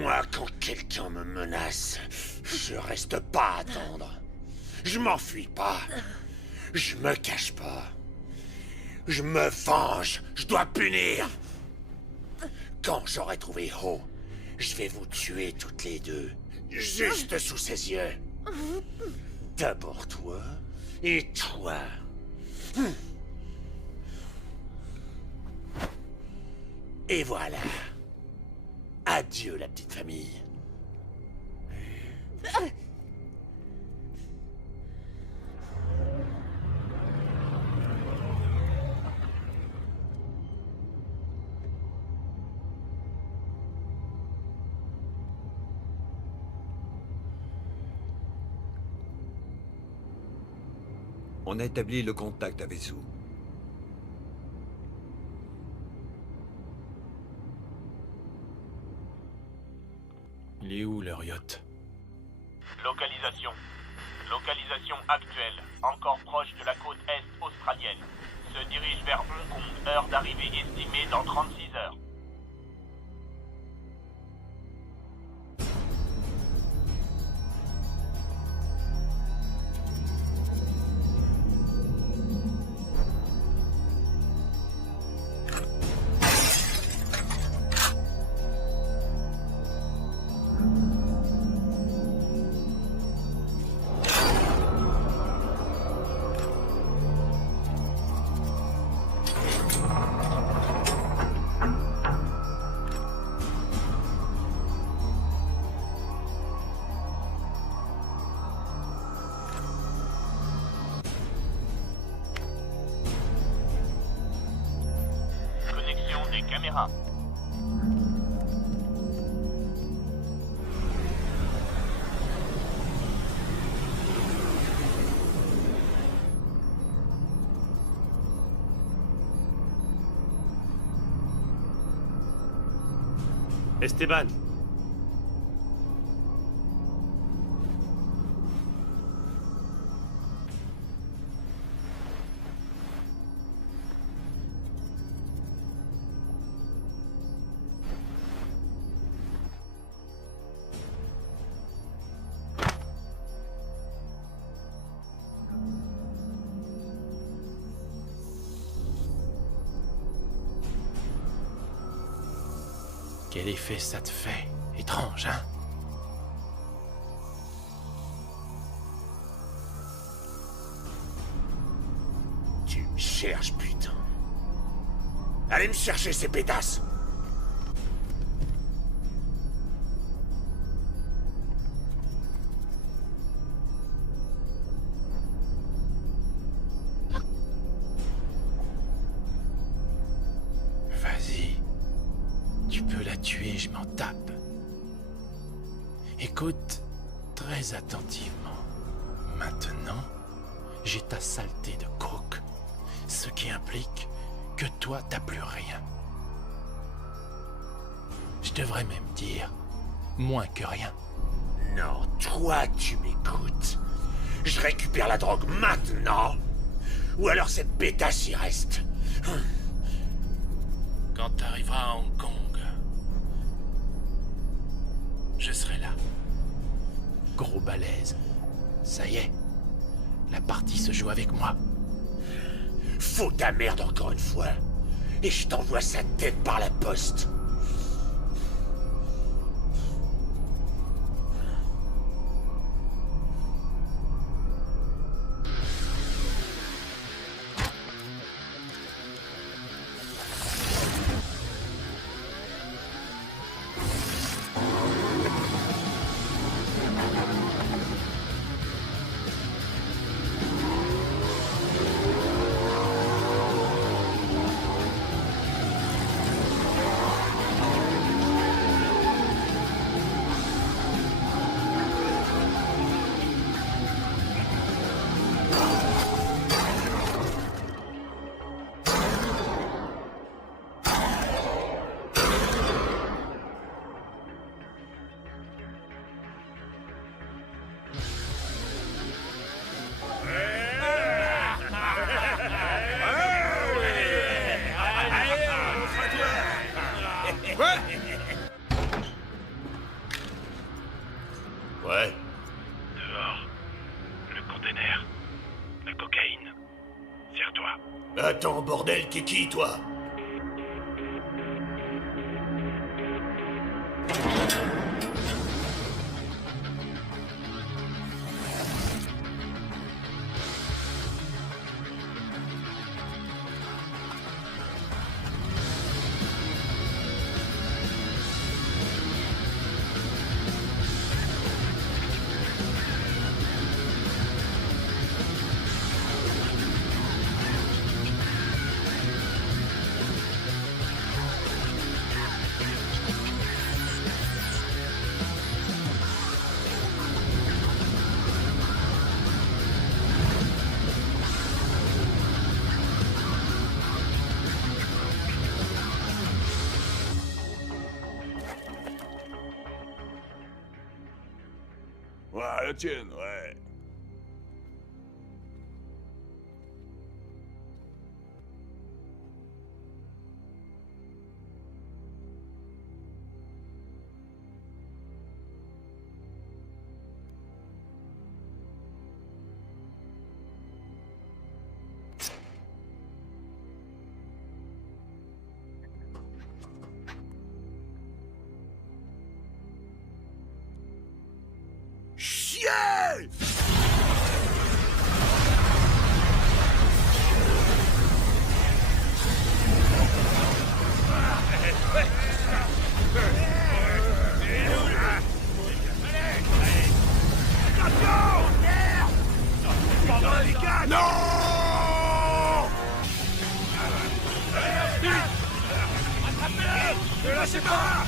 Moi, quand quelqu'un me menace, je reste pas à attendre. Je m'enfuis pas. Je me cache pas. Je me venge. Je dois punir. Quand j'aurai trouvé Ho, je vais vous tuer toutes les deux. Juste sous ses yeux. D'abord toi et toi. Et voilà. Adieu la petite famille. On a établi le contact avec Zhu. Il est où leur yacht? Localisation. Localisation actuelle, encore proche de la côte est australienne. Se dirige vers Hong Kong, heure d'arrivée estimée dans 36 heures. Caméra. Esteban. Quel effet ça te fait? Étrange, hein? Tu me cherches, putain. Allez me chercher ces pétasses. Vas-y. Tu peux la tuer, je m'en tape. Écoute très attentivement. Maintenant, j'ai ta saleté de coke. Ce qui implique que toi, t'as plus rien. Je devrais même dire moins que rien. Non, toi, tu m'écoutes. Je récupère la drogue maintenant. Ou alors cette pétasse y reste. Quand t'arriveras à Hong Kong, je serai là. Gros balèze. Ça y est. La partie se joue avec moi. Fous ta merde encore une fois. Et je t'envoie sa tête par la poste. Ouais. Dehors. Le container. La cocaïne. Serre-toi. Attends, bordel, t'es qui, toi? Ouais, la tienne, ouais. Dégage! Non! Attrapez-le! Ne lâchez pas!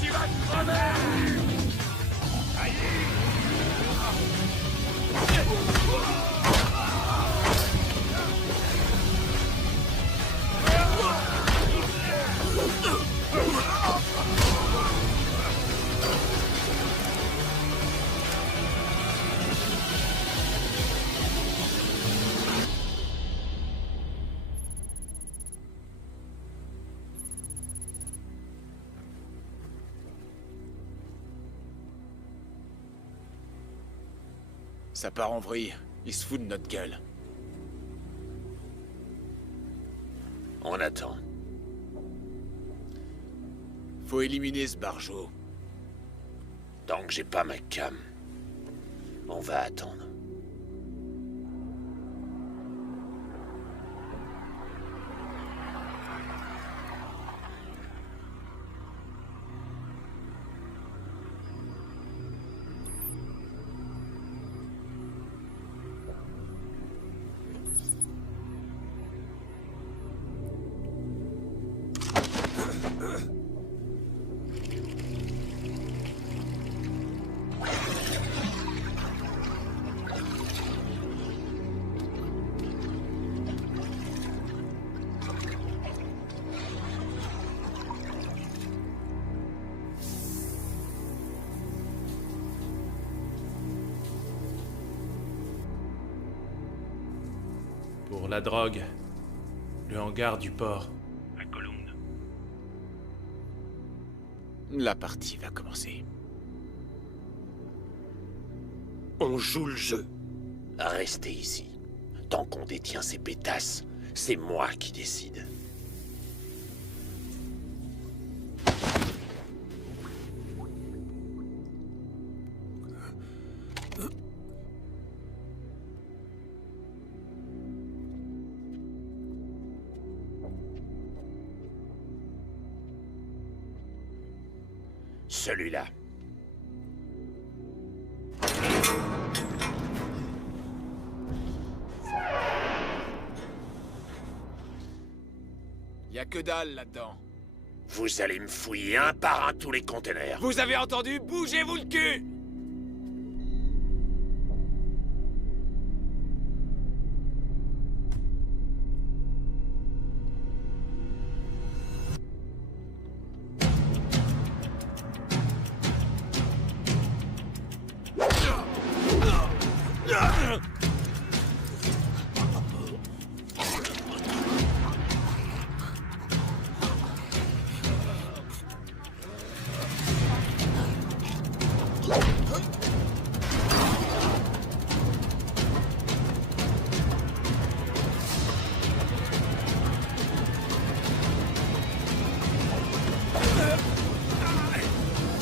Tu vas te crever! Ça part en vrille. Ils se foutent de notre gueule. On attend. Faut éliminer ce barjot. Tant que j'ai pas ma cam, on va attendre. Pour la drogue, le hangar du port. À Colombes. La partie va commencer. On joue le jeu. Restez ici. Tant qu'on détient ces pétasses, c'est moi qui décide. Celui-là. Y a que dalle là-dedans. Vous allez me fouiller un par un tous les containers. Vous avez entendu? Bougez-vous le cul!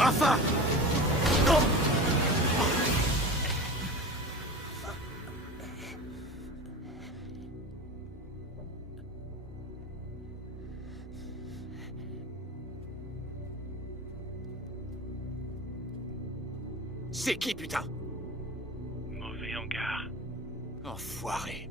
Enfin! Non! C'est qui, putain? Mauvais hangar. Enfoiré.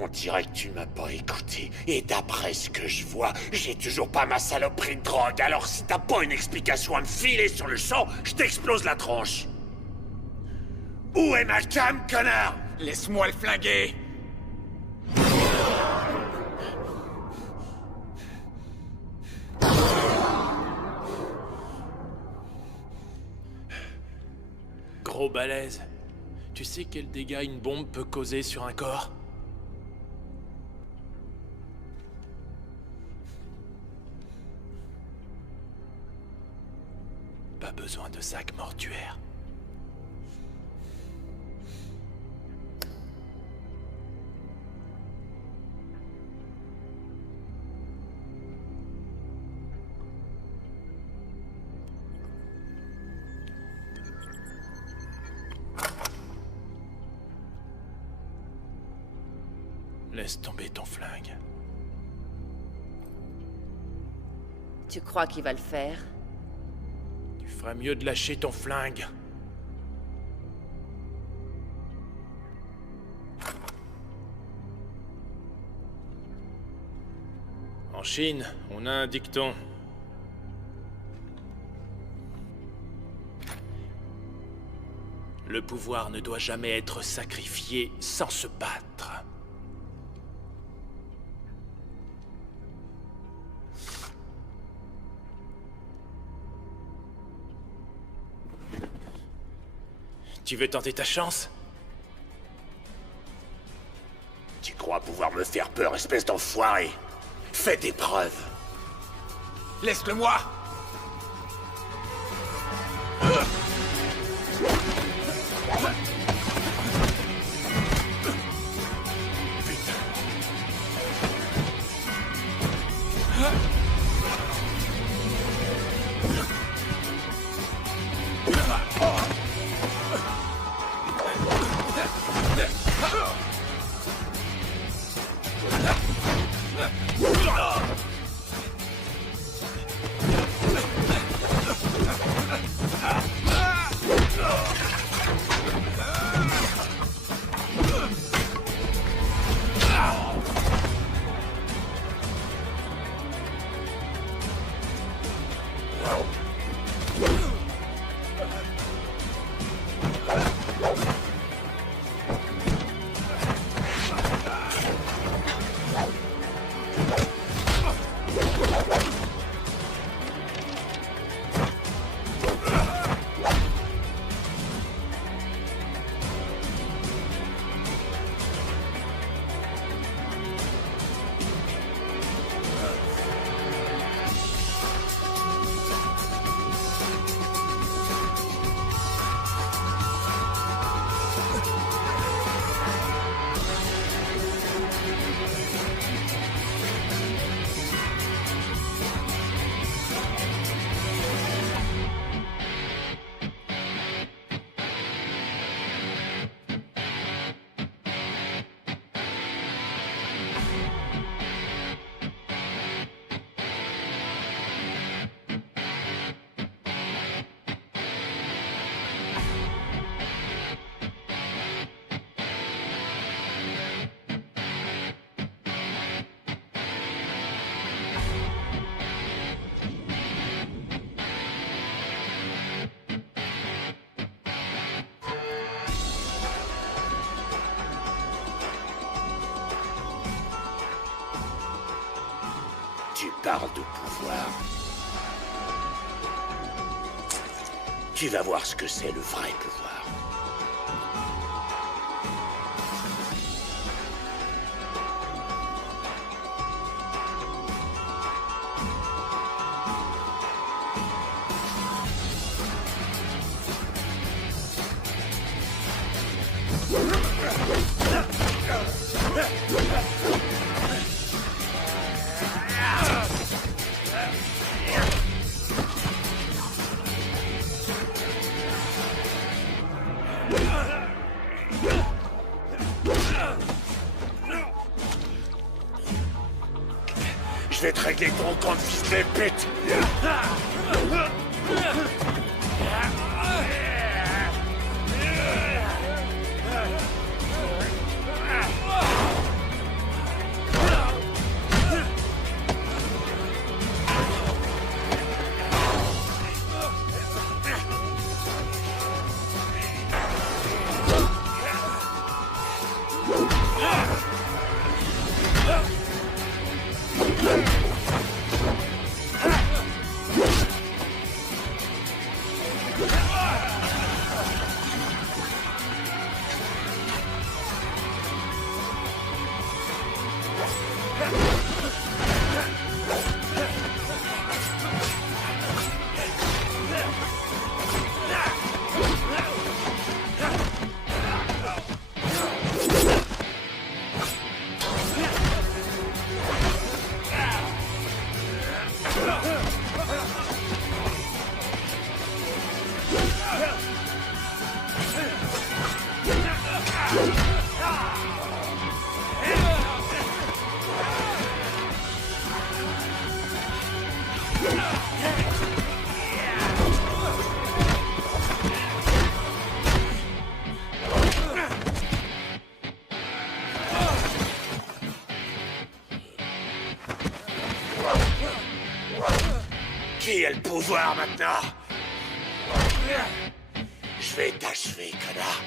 On dirait que tu m'as pas écouté. Et d'après ce que je vois, j'ai toujours pas ma saloperie de drogue. Alors si t'as pas une explication à me filer sur le champ, je t'explose la tronche. Où est ma cam, connard? Laisse-moi le flinguer. trop balèze. Tu sais quel dégât une bombe peut causer sur un corps? Pas besoin de sac mortuaire. Laisse tomber ton flingue. Tu crois qu'il va le faire? Tu ferais mieux de lâcher ton flingue. En Chine, on a un dicton. Le pouvoir ne doit jamais être sacrifié sans se battre. Tu veux tenter ta chance? Tu crois pouvoir me faire peur, espèce d'enfoiré? Fais tes preuves. Laisse-le-moi! Tu parles de pouvoir. Tu vas voir ce que c'est le vrai pouvoir. Je vais te régler ton compte, fils de pute! voir maintenant. Je vais t'achever, connard.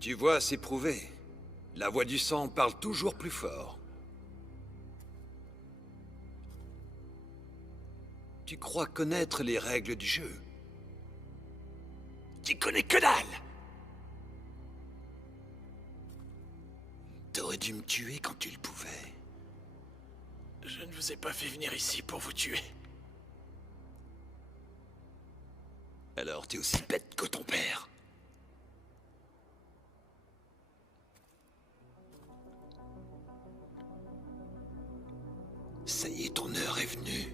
Tu vois, c'est prouvé. La voix du sang parle toujours plus fort. Tu crois connaître les règles du jeu? Tu connais que dalle! T'aurais dû me tuer quand tu le pouvais. Je ne vous ai pas fait venir ici pour vous tuer. Alors t'es aussi bête que ton père. Ça y est, ton heure est venue.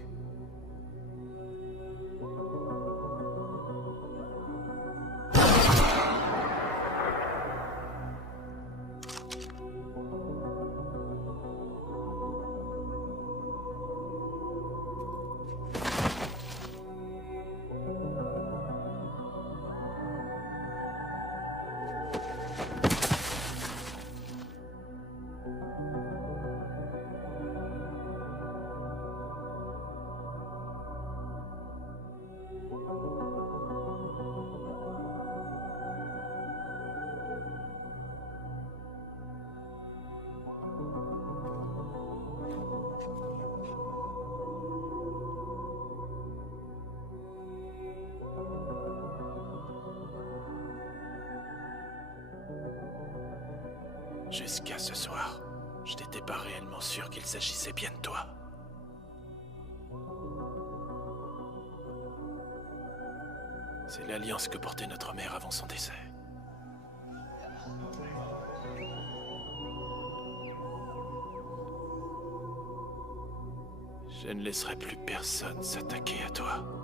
Jusqu'à ce soir, je n'étais pas réellement sûr qu'il s'agissait bien de toi. C'est l'alliance que portait notre mère avant son décès. Je ne laisserai plus personne s'attaquer à toi.